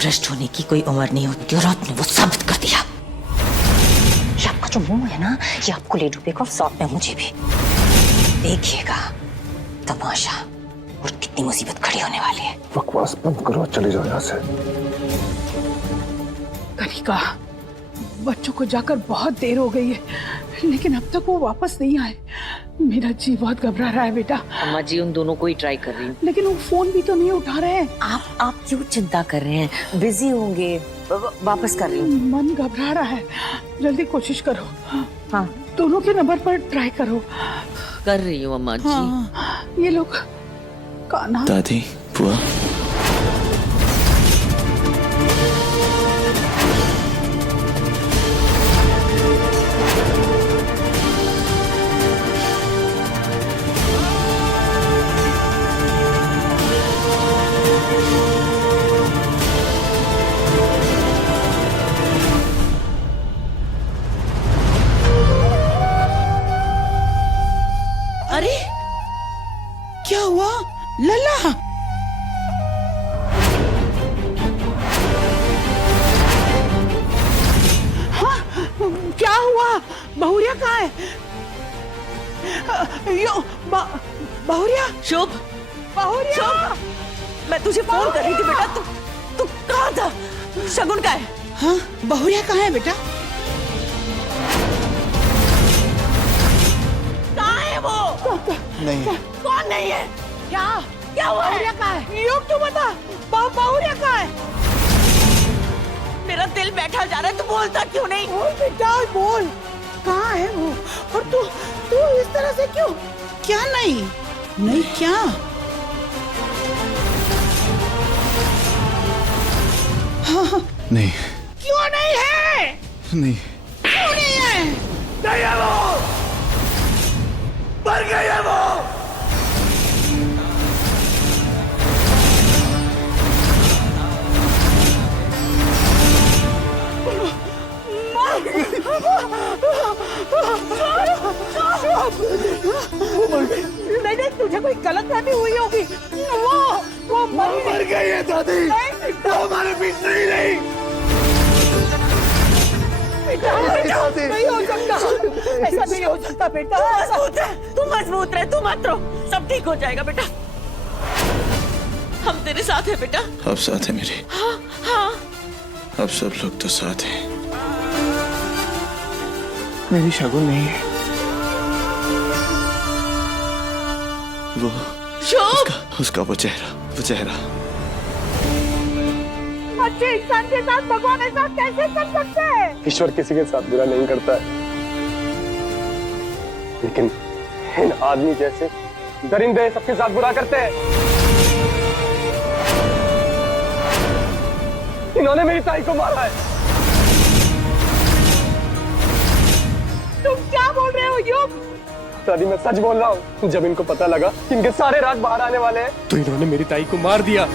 भ्रष्ट होने की कोई उम्र नहीं होती और आपने वो साबित कर दिया। ये आपका जो मुंह है ना, ये आपको ले डूबेगा और साथ में मुझे भी। देखिएगा तमाशा और कितनी मुसीबत खड़ी होने वाली है। बकवास बंद करो, चले जाओ यहाँ से। कनिका, बच्चों को जाकर बहुत देर हो गई है, लेकिन अब तक वो वापस नहीं आए। मेरा जी बहुत घबरा रहा है बेटा। अम्मा जी, उन दोनों को ही ट्राई कर रही हूँ, लेकिन वो फोन भी तो नहीं उठा रहे हैं। आप क्यों चिंता कर रहे हैं? बिजी होंगे, वापस कर रही हूँ। मन घबरा रहा है, जल्दी कोशिश करो। हाँ, दोनों के नंबर पर ट्राई करो। कर रही हूँ अम्मा जी। हाँ, ये लोग कान्हा। दादी, बुआ, अरे क्या हुआ लल्ला? हाँ, क्या हुआ? बहुरिया कहाँ है? बहुरिया? शुभ, बहुरिया, मैं तुझे फोन कर रही थी बेटा। तू कहाँ था? शगुन का है? हाँ, बहुरिया कहाँ है बेटा? नहीं। कौन नहीं है? क्या हुआ? बहुरिया कहाँ है? योग तो बता, बहुरिया कहाँ है? मेरा दिल बैठा जा रहा है, तू बोलता क्यों नहीं? बोल बेटा, बोल, कहाँ है वो? और तू इस तरह से क्यों? क्या नहीं? नहीं क्या? हाँ, नहीं। क्यों नहीं है? नहीं, क्यों नहीं है? नहीं है वो, मर गई है वो। नहीं, तुझे कोई गलतफहमी हुई होगी। वो मर गई है दादी, वो हमारे बीच नहीं रही। नहीं हो सकता, ऐसा नहीं हो सकता बेटा। तू मजबूत रहे, तू मत रो, सब ठीक हो जाएगा बेटा। हम तेरे साथ हैं बेटा। अब साथ है मेरे। हाँ हाँ। अब सब लोग तो साथ हैं। मेरी शगुन नहीं है वो, उसका वो चेहरा। अच्छे इंसान के साथ भगवान ऐसा कैसे कर सकते हैं? ईश्वर किसी के साथ बुरा नहीं करता है, लेकिन इन आदमी जैसे दरिंदे सबके साथ बुरा करते हैं। इन्होंने मेरी ताई को मारा है। तुम क्या बोल रहे हो युग? दादी मैं सच बोल रहा हूँ। जब इनको पता लगा कि इनके सारे राज बाहर आने वाले हैं, तो इन्होंने मेरी ताई को मार दिया।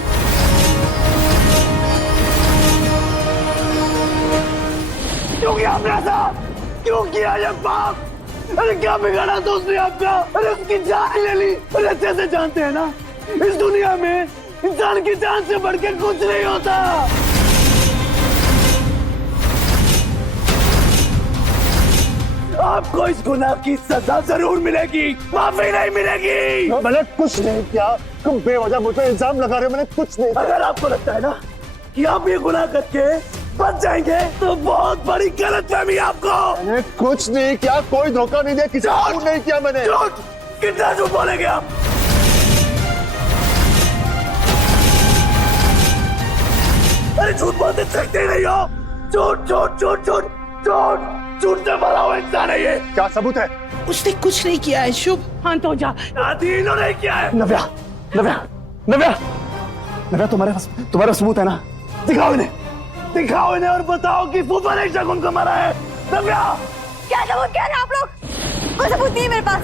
क्यों किया मेरे साथ? क्यों किया ये पाप? अरे क्या बिगाड़ा तो उसने आपका? अरे उसकी जान ले ली। अरे अच्छे से जानते हैं ना, इस दुनिया में इंसान की जान से बढ़ के कुछ नहीं होता। आपको इस गुनाह की सजा जरूर मिलेगी, माफी नहीं मिलेगी। मैंने कुछ नहीं किया, तुम बेवजह मुझ पे इल्जाम लगा रहे हो। मैंने कुछ नहीं। अगर आपको लगता है ना कि आप ये गुनाह करके बच जाएंगे, तो बहुत बड़ी गलतफहमी आपको। मैंने कुछ नहीं किया, कोई धोखा नहीं दिया, किसी को नहीं किया मैंने। झूठ! कितना झूठ बोलेंगे आप? अरे झूठ बोलते सकते नहीं हो। झूठ झूठ झूठ झूठ झूठ झूठ से भरा हुआ इंसान है ये। क्या सबूत है? उसने कुछ नहीं किया है शुभ, शांत हो जा। दादी इन्होंने किया है। नव्या, नव्या, नव्या, नव्या, तुम्हारा सबूत है ना? दिखाओ इन्हें और बताओ कि फूफा ने शगुन को मारा है। नव्या, क्या सबूत कह रहे हैं आप लोग? कोई सबूत नहीं है मेरे पास।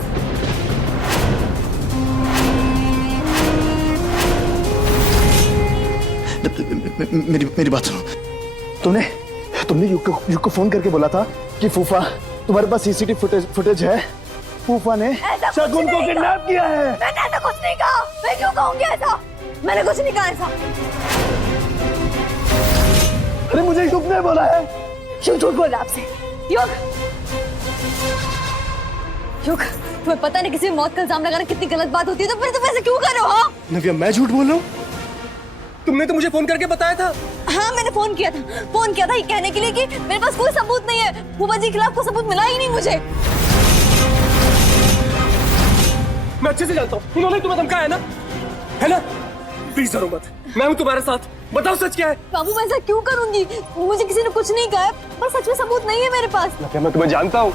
मेरी बात सुनो। तुमने युग को फोन करके बोला था कि फूफा तुम्हारे पास सीसीटीवी फुटेज है। फूफा ने शगुन को किडनैप किया है। मैंने ऐसा कुछ नहीं कहा। मैं क्यों कहूंगी ऐसा? मैंने कुछ नहीं कहा ऐसा। अरे मुझे युग ने बोला है। क्यों झूठ बोल रहा आपसे? युग, तुम्हें पता नहीं किसी की मौत का इल्जाम लगाना कितनी गलत बात होती है, तो फिर तुम ऐसे क्यों कर रहे हो? नव्या, मैं झूठ बोल रहा हूँ? तुमने तो मुझे फोन करके बताया था। हाँ, मैंने फोन किया था ये कहने के लिए कि मेरे पास कोई सबूत नहीं है। फूफा जी के खिलाफ कोई सबूत मिला ही नहीं मुझे। मैं अच्छे से जानता हूँ, इन्होंने तुम्हें धमकाया है ना? प्लीज डरो मत, मैं हूँ तुम्हारे साथ। बताओ सच क्या है? बाबू, मैं ऐसा क्यों करूंगी? मुझे किसी ने कुछ नहीं कहा, पर सच में सबूत नहीं है मेरे पास। मैं तुम्हें जानता हूँ,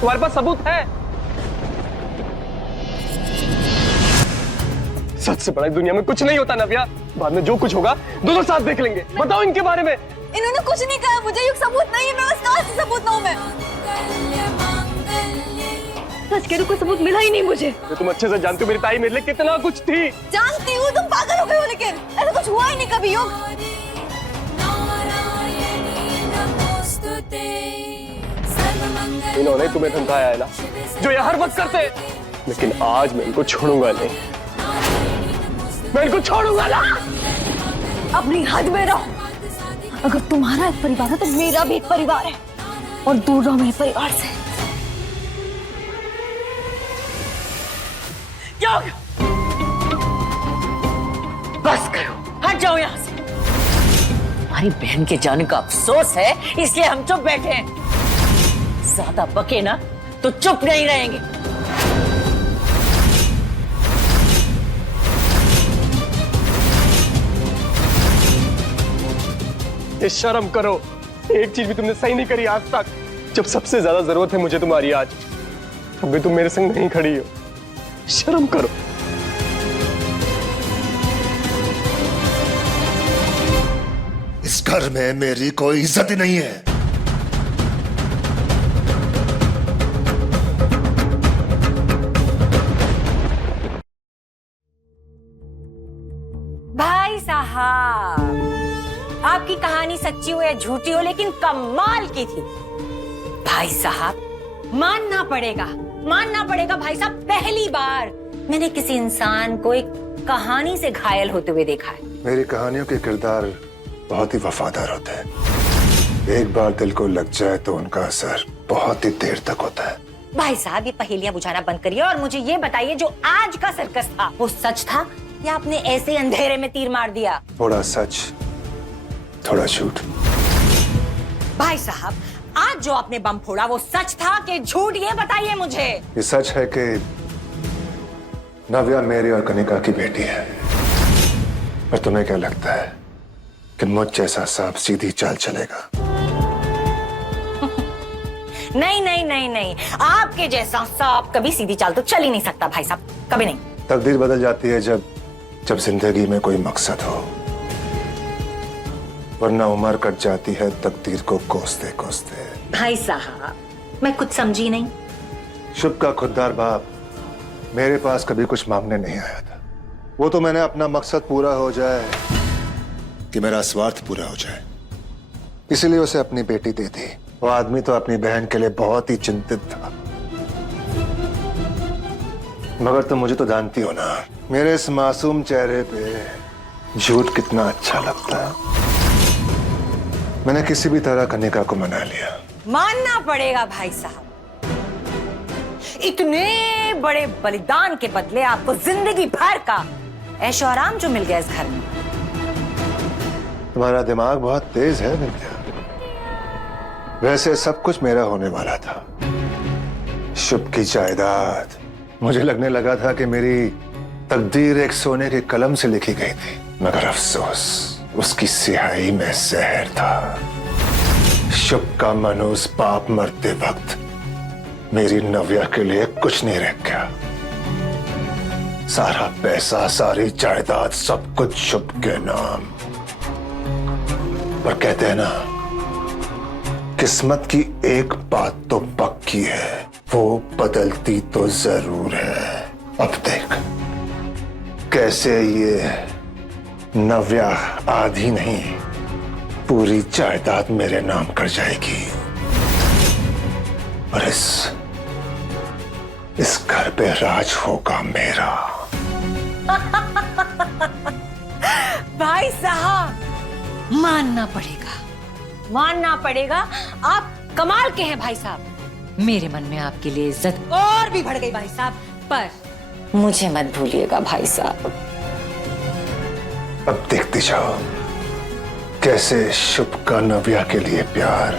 तुम्हारे पास सबूत है। सच से बड़ा दुनिया में कुछ नहीं होता नव्या। बाद में जो कुछ होगा दोनों साथ देख लेंगे। बताओ इनके बारे में। इन्होंने कुछ नहीं कहा मुझे। युग, सबूत नहीं है मेरे पास। कहाँ से सबूत लाऊं मैं? सच कह रही हूं, कोई सबूत मिला ही नहीं मुझे। तुम अच्छे से जानते हो मेरी ताई मेरे लिए कितना कुछ थी। जानती हूँ, तुम पागल हो गए हो, लेकिन ऐसा कुछ हुआ ही नहीं कभी। युग, इन्होंने तुम्हें धमकाया है ना, जो ये हर वक्त करते हैं। लेकिन आज मैं इनको छोड़ूंगा नहीं। मैं इनको छोड़ूंगा ना। अपनी हद में रहो। अगर तुम्हारा एक परिवार है तो मेरा भी एक परिवार है, और दूर रहो मेरे परिवार से। बस करो, हट जाओ यहाँ से। तुम्हारी बहन के जाने का अफसोस है, इसलिए हम चुप बैठे हैं। ज्यादा बके ना तो चुप नहीं रहेंगे। ये शर्म करो। एक चीज भी तुमने सही नहीं करी आज तक। जब सबसे ज्यादा जरूरत है मुझे तुम्हारी आज, तब भी तुम मेरे संग नहीं खड़ी हो। शर्म करो। इस घर में मेरी कोई इज्जत ही नहीं है। भाई साहब, आपकी कहानी सच्ची हो या झूठी हो, लेकिन कमाल की थी। भाई साहब, मानना पड़ेगा भाई साहब, पहली बार मैंने किसी इंसान को एक कहानी से घायल होते हुए देखा है। मेरी कहानियों के किरदार बहुत ही वफादार होते हैं। एक बार दिल को लग जाए तो उनका असर बहुत ही देर तक होता है। भाई साहब, ये पहेलियां बुझाना बंद करिए और मुझे ये बताइए, जो आज का सर्कस था वो सच था या आपने ऐसे अंधेरे में तीर मार दिया? थोड़ा सच, थोड़ा झूठ। भाई साहब, आज जो आपने बम फोड़ा वो सच था कि झूठ, ये बताइए मुझे। ये सच है कि नव्या मेरी और कनिका की बेटी है। पर तुम्हें क्या लगता है कि मुझ जैसा सांप सीधी चाल चलेगा? नहीं नहीं नहीं नहीं, आपके जैसा सांप कभी सीधी चाल तो चल ही नहीं सकता भाई साहब, कभी नहीं। तकदीर बदल जाती है जब जिंदगी में कोई मकसद हो, वरना उम्र कट जाती है तकदीर को कोसते कोसते। भाई साहब, मैं कुछ समझी नहीं। शुभ का खुददार बाप मेरे पास कभी कुछ मांगने नहीं आया था। वो तो मैंने अपना मकसद पूरा हो जाए कि मेरा स्वार्थ पूरा हो जाए, इसीलिए उसे अपनी बेटी दे दी। वो आदमी तो अपनी बहन के लिए बहुत ही चिंतित था। मगर तुम मुझे तो जानती हो ना, मेरे इस मासूम चेहरे पे झूठ कितना अच्छा लगता है। मैंने किसी भी तरह कनिका को मना लिया। मानना पड़ेगा भाई साहब, इतने बड़े बलिदान के बदले आपको जिंदगी भर का ऐशो आराम जो मिल गया इस घर में। तुम्हारा दिमाग बहुत तेज है विंध्या। वैसे सब कुछ मेरा होने वाला था, शुभ की जायदाद। मुझे लगने लगा था कि मेरी तकदीर एक सोने के कलम से लिखी गई थी, मगर अफसोस उसकी स्याही में जहर था। शुभ का मन उस बाप मरते वक्त मेरी नव्या के लिए कुछ नहीं रह गया। सारा पैसा, सारी जायदाद, सब कुछ शुभ के नाम। पर कहते हैं ना, किस्मत की एक बात तो पक्की है, वो बदलती तो जरूर है। अब देख कैसे ये नव्या आधी नहीं पूरी जायदाद मेरे नाम कर जाएगी, और इस घर पे राज होगा मेरा। भाई साहब, मानना पड़ेगा, मानना पड़ेगा, आप कमाल के हैं भाई साहब। मेरे मन में आपके लिए इज्जत और भी बढ़ गई भाई साहब, पर मुझे मत भूलिएगा भाई साहब। अब देखते जाओ कैसे शुभ का नव्या के लिए प्यार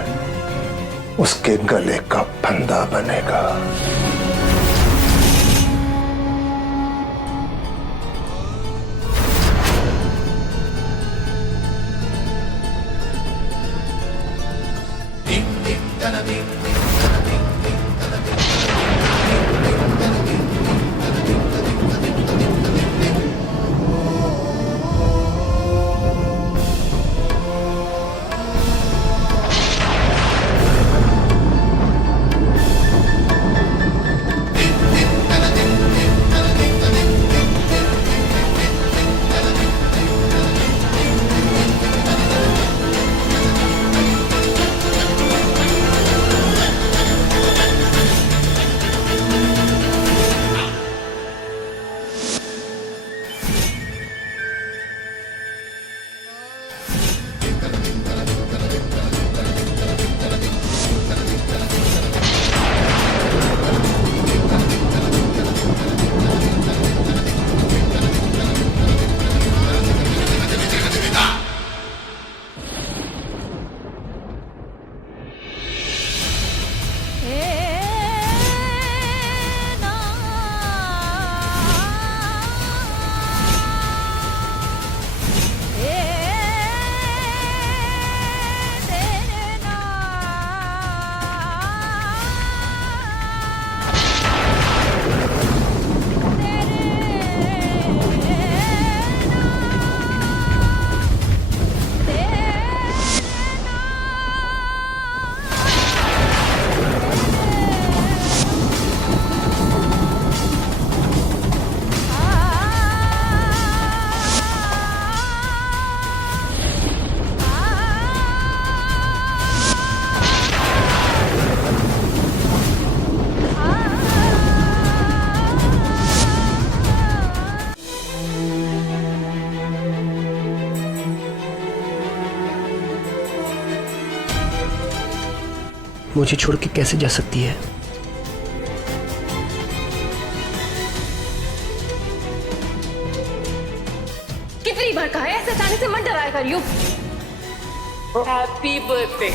उसके गले का फंदा बनेगा। मुझे छोड़ के कैसे जा सकती है? ऐसे मत डराया कर युग। हैप्पी बर्थडे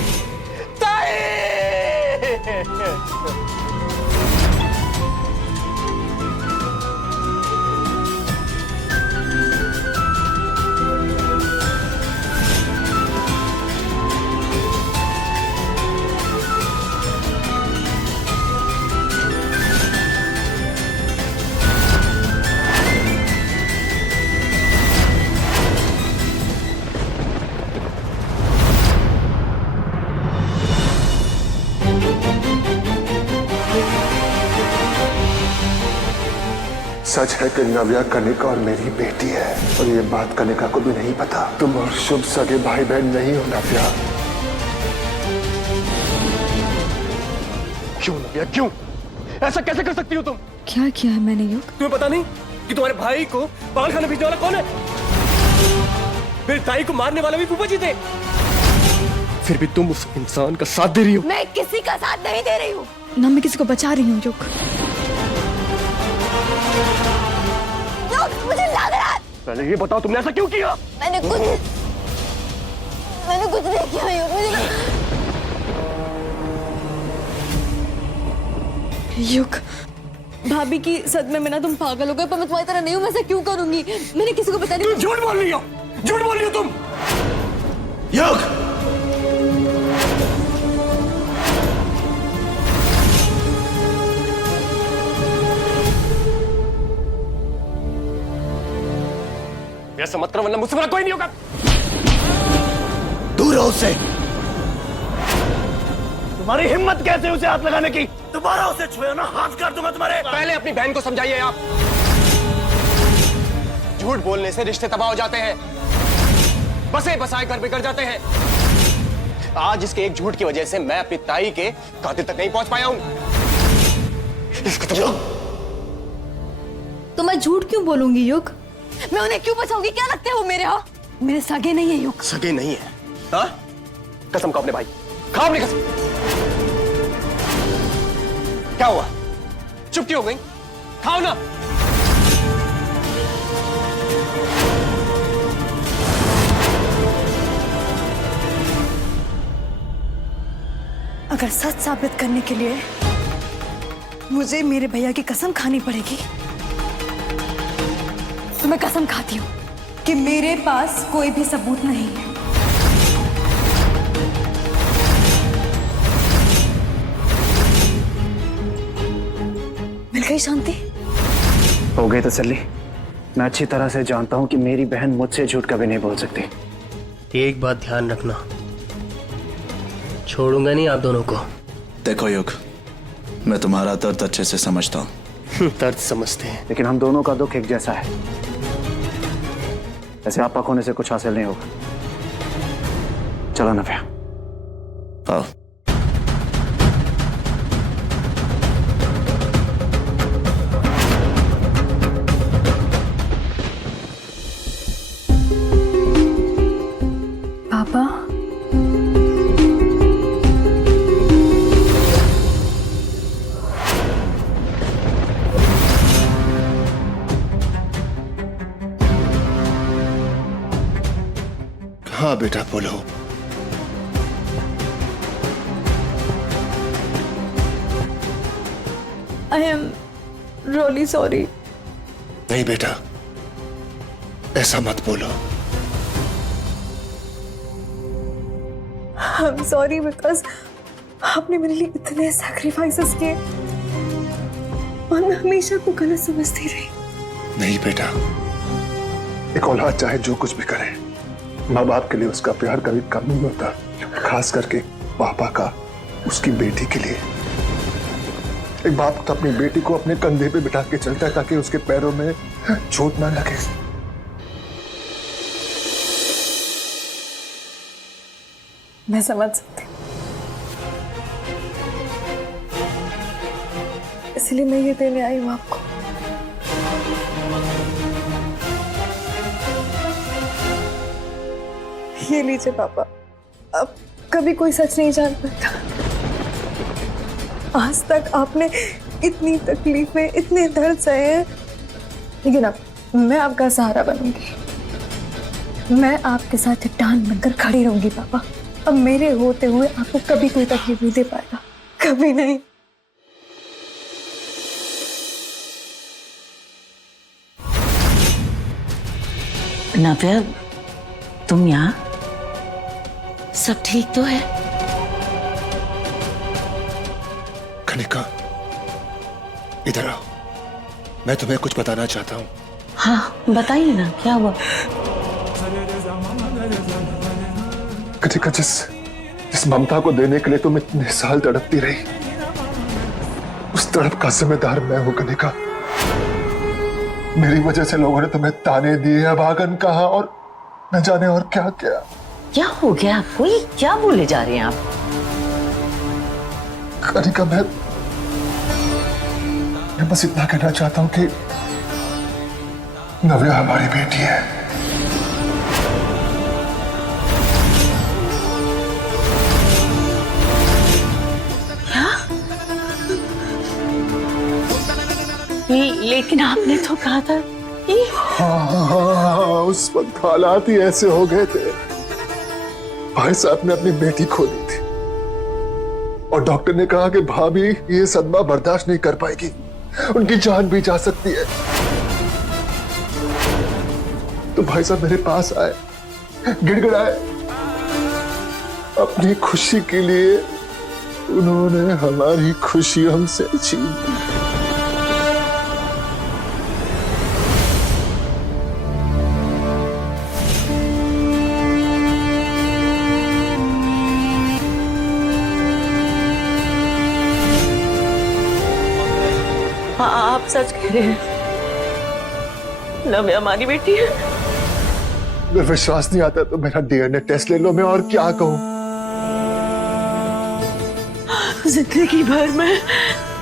सच है कि नव्या कनिका और मेरी बेटी है, और ये बात कनिका को भी नहीं पता। तुम और शुभ सगे भाई बहन नहीं हो नव्या। क्यों नव्या, क्यों ऐसा कैसे कर सकती हो तुम? क्या किया है मैंने युग? तुम्हें पता नहीं कि तुम्हारे भाई को पागल खाने भेजने वाला कौन है? मेरी ताई को मारने वाला भी फूफा जी थे। फिर भी तुम उस इंसान का साथ दे रही हो। मैं किसी का साथ नहीं दे रही हूँ ना, मैं किसी को बचा रही हूँ युग। मुझे लग रहा है। पहले ये बताओ तुमने ऐसा क्यों किया? मैंने कुछ नहीं किया युग। युग, भाभी की सदमे में ना तुम पागल हो गए, पर मैं तुम्हारी तरह नहीं हूँ। मैं ऐसा क्यों करूंगी? मैंने किसी को बता नहीं। तुम झूठ बोल रही हो, झूठ बोल रही हो तुम। युग, ऐसा मत करो वरना मुझसे बड़ा कोई नहीं होगा। दूर रहो उससे। तुम्हारी हिम्मत कैसे उसे हाथ लगाने की? दोबारा उसे छुए ना, हाथ कर दूंगा तुम्हारे। पहले अपनी बहन को समझाइए आप। झूठ बोलने से रिश्ते तबाह हो जाते हैं, बसे बसाए घर बिगड़ जाते हैं। आज इसके एक झूठ की वजह से मैं अपनी ताई के कातिल तक नहीं पहुंच पाया हूं। तो मैं झूठ क्यों बोलूंगी युग? मैं उन्हें क्यों बचाऊंगी? क्या लगते हैं वो मेरे? हो मेरे सगे नहीं है युग। सगे नहीं है? हाँ? कसम खाओ अपने भाई, खाओ अपनी कसम। क्या हुआ, चुप क्यों हो गई? खाओ ना। अगर सच साबित करने के लिए मुझे मेरे भैया की कसम खानी पड़ेगी तो मैं कसम खाती हूँ कि मेरे पास कोई भी सबूत नहीं है। मिल गई शांति? हो गई तसल्ली। मैं अच्छी तरह से जानता हूं कि मेरी बहन मुझसे झूठ कभी नहीं बोल सकती। एक बात ध्यान रखना, छोड़ूंगा नहीं आप दोनों को। देखो युग, मैं तुम्हारा दर्द अच्छे से समझता हूँ। दर्द समझते हैं, लेकिन हम दोनों का दुख एक जैसा है। ऐसे आपा खोने से कुछ हासिल नहीं होगा। चलो नव्या, आओ। पापा, हाँ बेटा बोलो। I am really sorry. नहीं बेटा, ऐसा मत बोलो। आई एम सॉरी बिकॉज आपने मेरे लिए इतने सैक्रिफाइसेस किए और मैं हमेशा को गलत समझती रही। नहीं बेटा, एक औलाद चाहे जो कुछ भी करे, माँ बाप के लिए उसका प्यार कभी कम नहीं होता, खास करके पापा का उसकी बेटी के लिए। एक बाप तो अपनी बेटी को अपने कंधे पे बिठा के चलता है ताकि उसके पैरों में चोट ना लगे। मैं समझ सकती हूँ, इसलिए मैं ये देने आई हूँ आपको। ये लीजिए पापा, अब कभी कोई सच नहीं जान पाता। आज तक आपने इतनी तकलीफें, इतने दर्द सहे हैं, लेकिन अब मैं आपका सहारा बनूंगी। मैं आपके साथ चट्टान बनकर खड़ी रहूंगी पापा। अब मेरे होते हुए आपको कभी कोई तकलीफ नहीं दे पाएगा, कभी नहीं। नव्या, तुम यहाँ? सब ठीक तो है? कनिका, इधर आओ, मैं तुम्हें कुछ बताना चाहता हूँ। हाँ बताइए ना, क्या हुआ? कनिका, जिस ममता को देने के लिए तुम इतने साल तड़पती रही, उस तड़प का जिम्मेदार मैं हूं कनिका। मेरी वजह से लोगों ने तुम्हें ताने दिए, अभागन कहा और न जाने और क्या क्या। क्या हो गया आपको? ये क्या बोले जा रहे हैं आप? कनिका, मैं बस इतना कहना चाहता हूं कि नव्या हमारी बेटी है। लेकिन आपने तो कहा था कि हाँ, उस वक्त हालात ही ऐसे हो गए थे। भाई साहब ने अपनी बेटी खो दी थी और डॉक्टर ने कहा कि भाभी ये सदमा बर्दाश्त नहीं कर पाएगी, उनकी जान भी जा सकती है। तो भाई साहब मेरे पास आए, गिड़गिड़ाए। अपनी खुशी के लिए उन्होंने हमारी खुशी हमसे छीन ली। आप सच कह रहे हैं, नव्या हमारी बेटी है? अगर विश्वास नहीं आता तो मेरा डीएनए टेस्ट ले लो, मैं और क्या कहूं। जिंदगी भर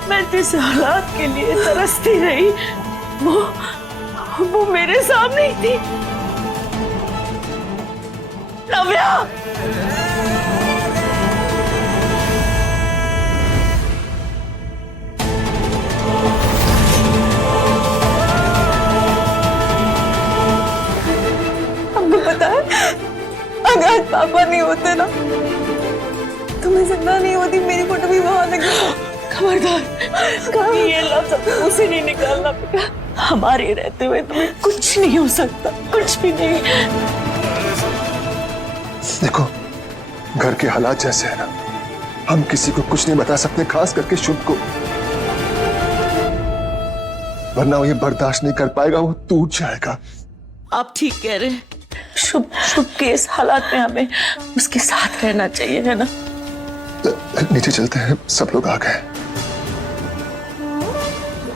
मैं जिस हालात के लिए तरसती रही, वो मेरे सामने ही थी। नव्या, पता है, अगर आज पापा नहीं होते ना तो मैं जिंदा नहीं होती, मेरी फोटो भी वहां लगी। खबरदार, ये लफ्ज़ उसे नहीं निकालना बेटा। हमारे रहते हुए तुम्हें कुछ नहीं हो सकता, कुछ भी नहीं। देखो, घर के हालात जैसे है ना, हम किसी को कुछ नहीं बता सकते, खास करके शुभ को, वरना वो ये बर्दाश्त नहीं कर पाएगा, वो टूट जाएगा। आप ठीक कह रहे हैं। शुभ के इस हालात में हमें उसके साथ रहना चाहिए, है ना? नीचे चलते हैं, सब लोग आ गए।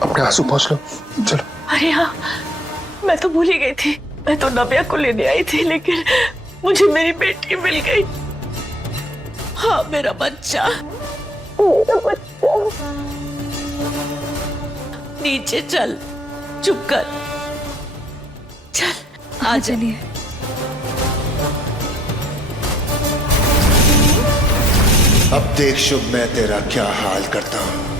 अपने आंसू पहुंच लो, चलो। अरे हाँ, मैं तो भूल ही गई थी। मैं तो नव्या को लेने आई थी, लेकिन मुझे मेरी बेटी मिल गई। हाँ, मेरा बच्चा, मेरा बच्चा। नीचे चल, चुप कर, चल आ चलिए। अब देख शुभ, मैं तेरा क्या हाल करता हूं।